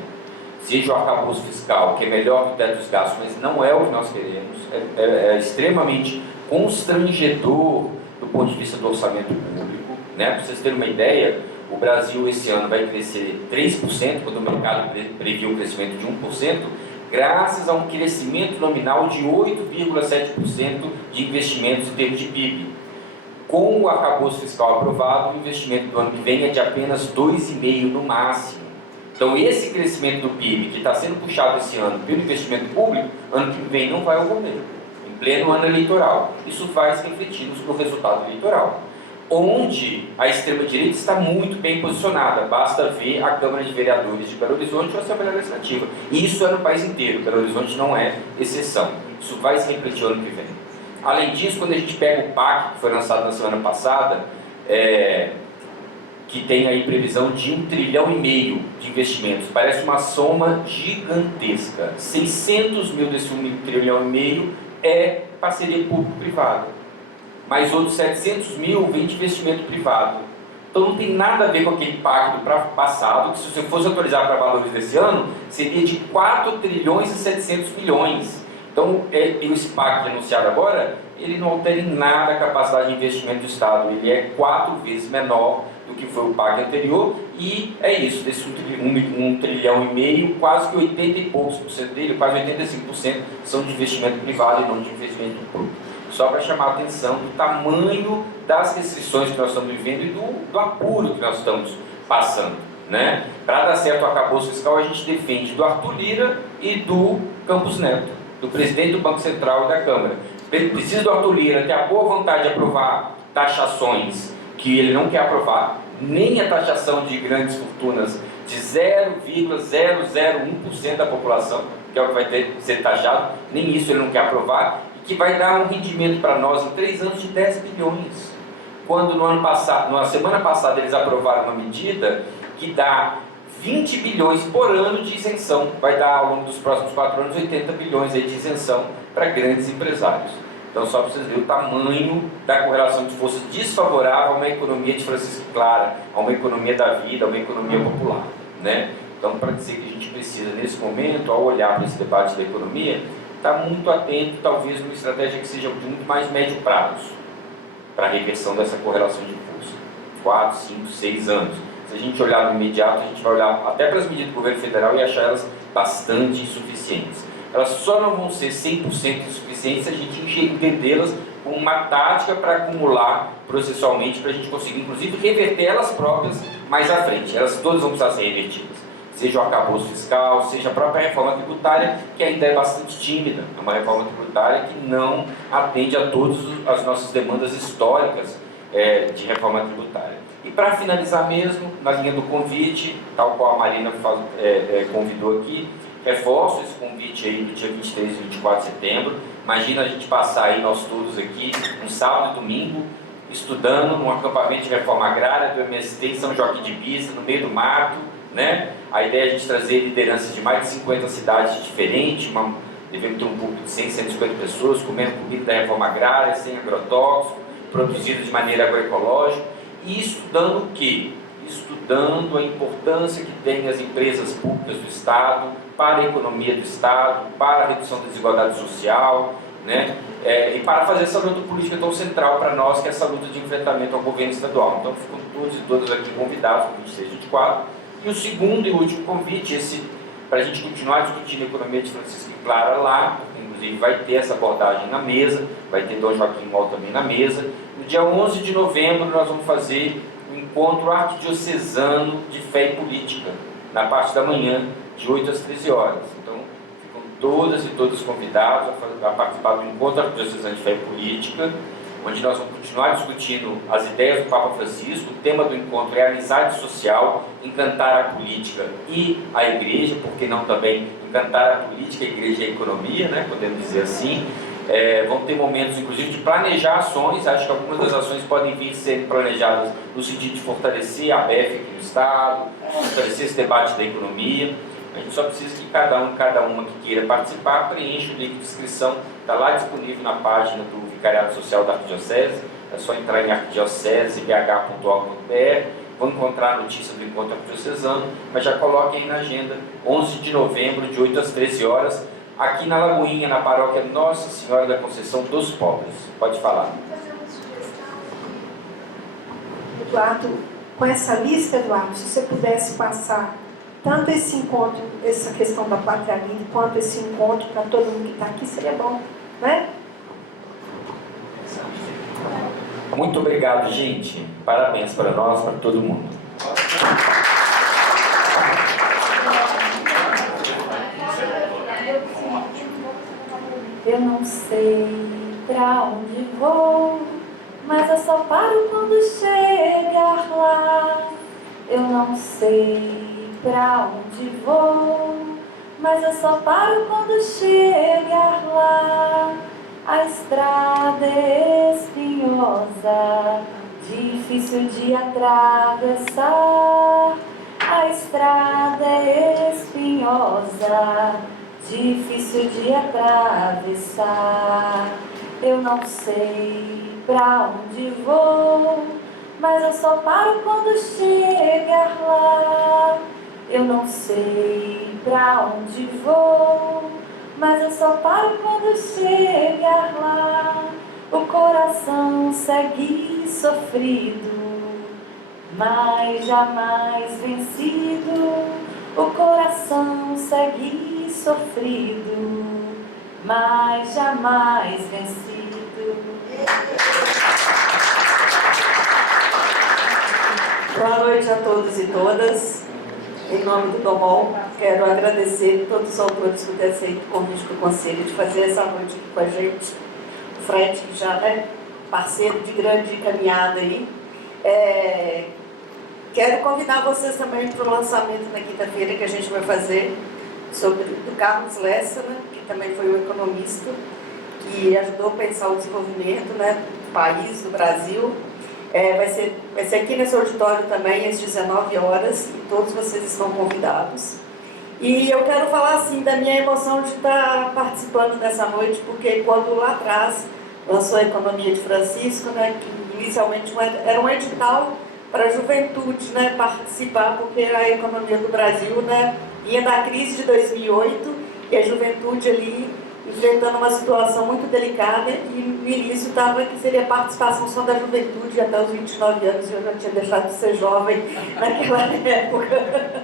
Seja o arcabouço fiscal, que é melhor que o teto dos gastos, mas não é o que nós queremos, é extremamente constrangedor do ponto de vista do orçamento público, né? Para vocês terem uma ideia, o Brasil esse ano vai crescer 3%, quando o mercado previu um crescimento de 1%, graças a um crescimento nominal de 8,7% de investimentos em termos de PIB. Com o arcabouço fiscal aprovado, o investimento do ano que vem é de apenas 2,5% no máximo. Então esse crescimento do PIB, que está sendo puxado esse ano pelo investimento público, ano que vem não vai ocorrer, em pleno ano eleitoral. Isso vai se refletir no resultado eleitoral, onde a extrema-direita está muito bem posicionada. Basta ver a Câmara de Vereadores de Belo Horizonte ou a Assembleia Legislativa. E isso é no país inteiro, Belo Horizonte não é exceção. Isso vai se refletir ano que vem. Além disso, quando a gente pega o PAC, que foi lançado na semana passada, que tem aí previsão de 1,5 trilhão de investimentos, parece uma soma gigantesca. 600 mil desse 1,5 trilhão é parceria público-privada, mas outros 700 mil vem de investimento privado. Então não tem nada a ver com aquele PAC do passado, que se você fosse atualizar para valores desse ano, seria de 4 trilhões e 700 milhões. Então, esse PAC anunciado agora, ele não altera em nada a capacidade de investimento do Estado. Ele é 4 vezes menor do que foi o PAC anterior, e é isso, desse 1,5 trilhão, quase que 80 e poucos por cento dele, quase 85% são de investimento privado e não de investimento público. Só para chamar a atenção do tamanho das restrições que nós estamos vivendo e do apuro que nós estamos passando, né? Para dar certo o arcabouço fiscal, a gente defende do Arthur Lira e do Campos Neto, do presidente do Banco Central e da Câmara. Precisa do Arthur Lira ter a boa vontade de aprovar taxações que ele não quer aprovar, nem a taxação de grandes fortunas de 0,001% da população, que é o que vai ter que ser taxado, nem isso ele não quer aprovar, e que vai dar um rendimento para nós em 3 anos de 10 bilhões. Quando no ano passado, na semana passada, eles aprovaram uma medida que dá 20 bilhões por ano de isenção, vai dar ao longo dos próximos 4 anos 80 bilhões aí de isenção para grandes empresários. Então, só para vocês verem o tamanho da correlação de força desfavorável a uma economia de Francisco Clara, a uma economia da vida, a uma economia popular, né? Então, para dizer que a gente precisa, nesse momento, ao olhar para esse debate da economia, estar muito atento, talvez, numa estratégia que seja de muito mais médio prazo, para a reversão dessa correlação de força. 4, 5, 6 anos. Se a gente olhar no imediato, a gente vai olhar até para as medidas do governo federal e achar elas bastante insuficientes. Elas só não vão ser 100% insuficientes se a gente entendê-las como uma tática para acumular processualmente, para a gente conseguir, inclusive, reverter elas próprias mais à frente. Elas todas vão precisar ser revertidas. Seja o arcabouço fiscal, seja a própria reforma tributária, que ainda é bastante tímida. É uma reforma tributária que não atende a todas as nossas demandas históricas de reforma tributária. E para finalizar mesmo, na linha do convite, tal qual a Marina convidou aqui, reforço esse convite aí do dia 23 e 24 de setembro. Imagina a gente passar aí, nós todos aqui, um sábado e domingo, estudando num acampamento de reforma agrária do MST em São Joaquim de Bissa, no meio do mato, né? A ideia é a gente trazer lideranças de mais de 50 cidades diferentes, devemos ter um público de 100, 150 pessoas, comendo comida da reforma agrária, sem agrotóxico, produzida de maneira agroecológica, e estudando o quê? Estudando a importância que tem as empresas públicas do Estado para a economia do Estado, para a redução da desigualdade social, né? E para fazer essa luta política tão central para nós, que é essa luta de enfrentamento ao governo estadual. Então, ficam todos e todas aqui convidados para 23 e 24. E o segundo e último convite, para a gente continuar discutindo a economia de Francisco Clara lá, inclusive vai ter essa abordagem na mesa, vai ter Dom Joaquim Mol também na mesa. No dia 11 de novembro, nós vamos fazer um encontro arquidiocesano de fé e política, na parte da manhã, de 8 às 13 horas. Então, ficam todas e todos convidados a participar do encontro arquidiocesano de fé e política, onde nós vamos continuar discutindo as ideias do Papa Francisco. O tema do encontro é a amizade social, encantar a política e a igreja, porque não também encantar a política, a igreja e a economia, né? Podemos dizer assim. Vão ter momentos, inclusive, de planejar ações. Acho que algumas das ações podem vir sendo planejadas no sentido de fortalecer a BEF aqui no Estado, fortalecer esse debate da economia. A gente só precisa que cada uma que queira participar preencha o link de inscrição. Está lá disponível na página do Vicariato Social da Arquidiocese. É só entrar em arquidiocesebh.org.br. Vão encontrar a notícia do encontro arquidiocesano, mas já coloquem aí na agenda, 11 de novembro, de 8 às 13 horas, aqui na Lagoinha, na paróquia Nossa Senhora da Conceição dos Pobres. Pode falar. Vou fazer uma sugestão, Eduardo, com essa lista, Eduardo, se você pudesse passar tanto esse encontro, essa questão da Pátria Livre, quanto esse encontro para todo mundo que está aqui, seria bom, né? Muito obrigado, gente. Parabéns para nós, para todo mundo. Eu não sei pra onde vou, mas eu só paro quando chegar lá. Eu não sei pra onde vou, mas eu só paro quando chegar lá. A estrada é espinhosa, difícil de atravessar. A estrada é espinhosa, difícil de atravessar. Eu não sei pra onde vou, mas eu só paro quando chegar lá. Eu não sei pra onde vou, mas eu só paro quando chegar lá. O coração segue sofrido, mas jamais vencido. O coração segue sofrido, mas jamais vencido. Boa noite a todos e todas. Em nome do Domol, quero agradecer a todos os autores por terem aceito o convite do Conselho de fazer essa noite aqui com a gente. O Fred, que já é parceiro de grande caminhada aí. Quero convidar vocês também para o lançamento na quinta-feira que a gente vai fazer do Carlos Lessa, né, que também foi um economista que ajudou a pensar o desenvolvimento, né, do país, do Brasil. Vai ser aqui nesse auditório também, às 19 horas, e todos vocês estão convidados. E eu quero falar assim da minha emoção de estar participando dessa noite, porque quando lá atrás lançou a Economia de Francisco, né, que inicialmente era um edital para a juventude, né, participar, porque a economia do Brasil, né, vinha da crise de 2008 e a juventude ali enfrentando uma situação muito delicada, e no início estava que seria a participação só da juventude até os 29 anos, e eu já tinha deixado de ser jovem naquela época.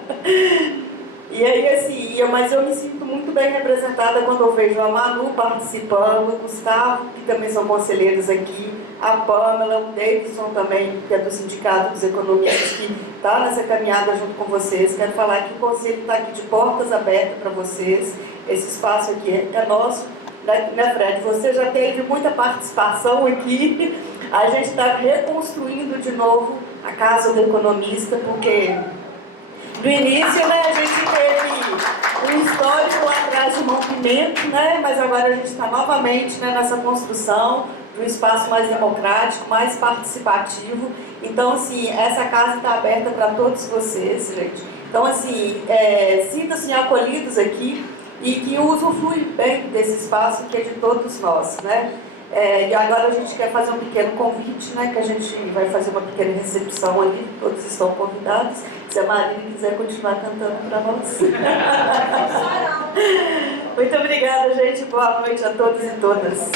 E aí, assim, mas eu me sinto muito bem representada quando eu vejo a Manu participando, o Gustavo, que também são conselheiros aqui, a Pamela, o Davidson também, que é do Sindicato dos Economistas, que está nessa caminhada junto com vocês. Quero falar que o Conselho está aqui de portas abertas para vocês. Esse espaço aqui é nosso, né, Fred? Você já teve muita participação aqui. A gente está reconstruindo de novo a Casa do Economista, porque no início, né, a gente teve um histórico lá atrás de rompimento, né, mas agora a gente está novamente, né, nessa construção de um espaço mais democrático, mais participativo. Então, assim, essa casa está aberta para todos vocês, gente. Então, assim, sintam-se acolhidos aqui e que usufruem bem desse espaço que é de todos nós, né? E agora a gente quer fazer um pequeno convite, né, que a gente vai fazer uma pequena recepção ali, todos estão convidados. Se a Marina quiser continuar cantando para nós. Muito obrigada, gente. Boa noite a todos e todas.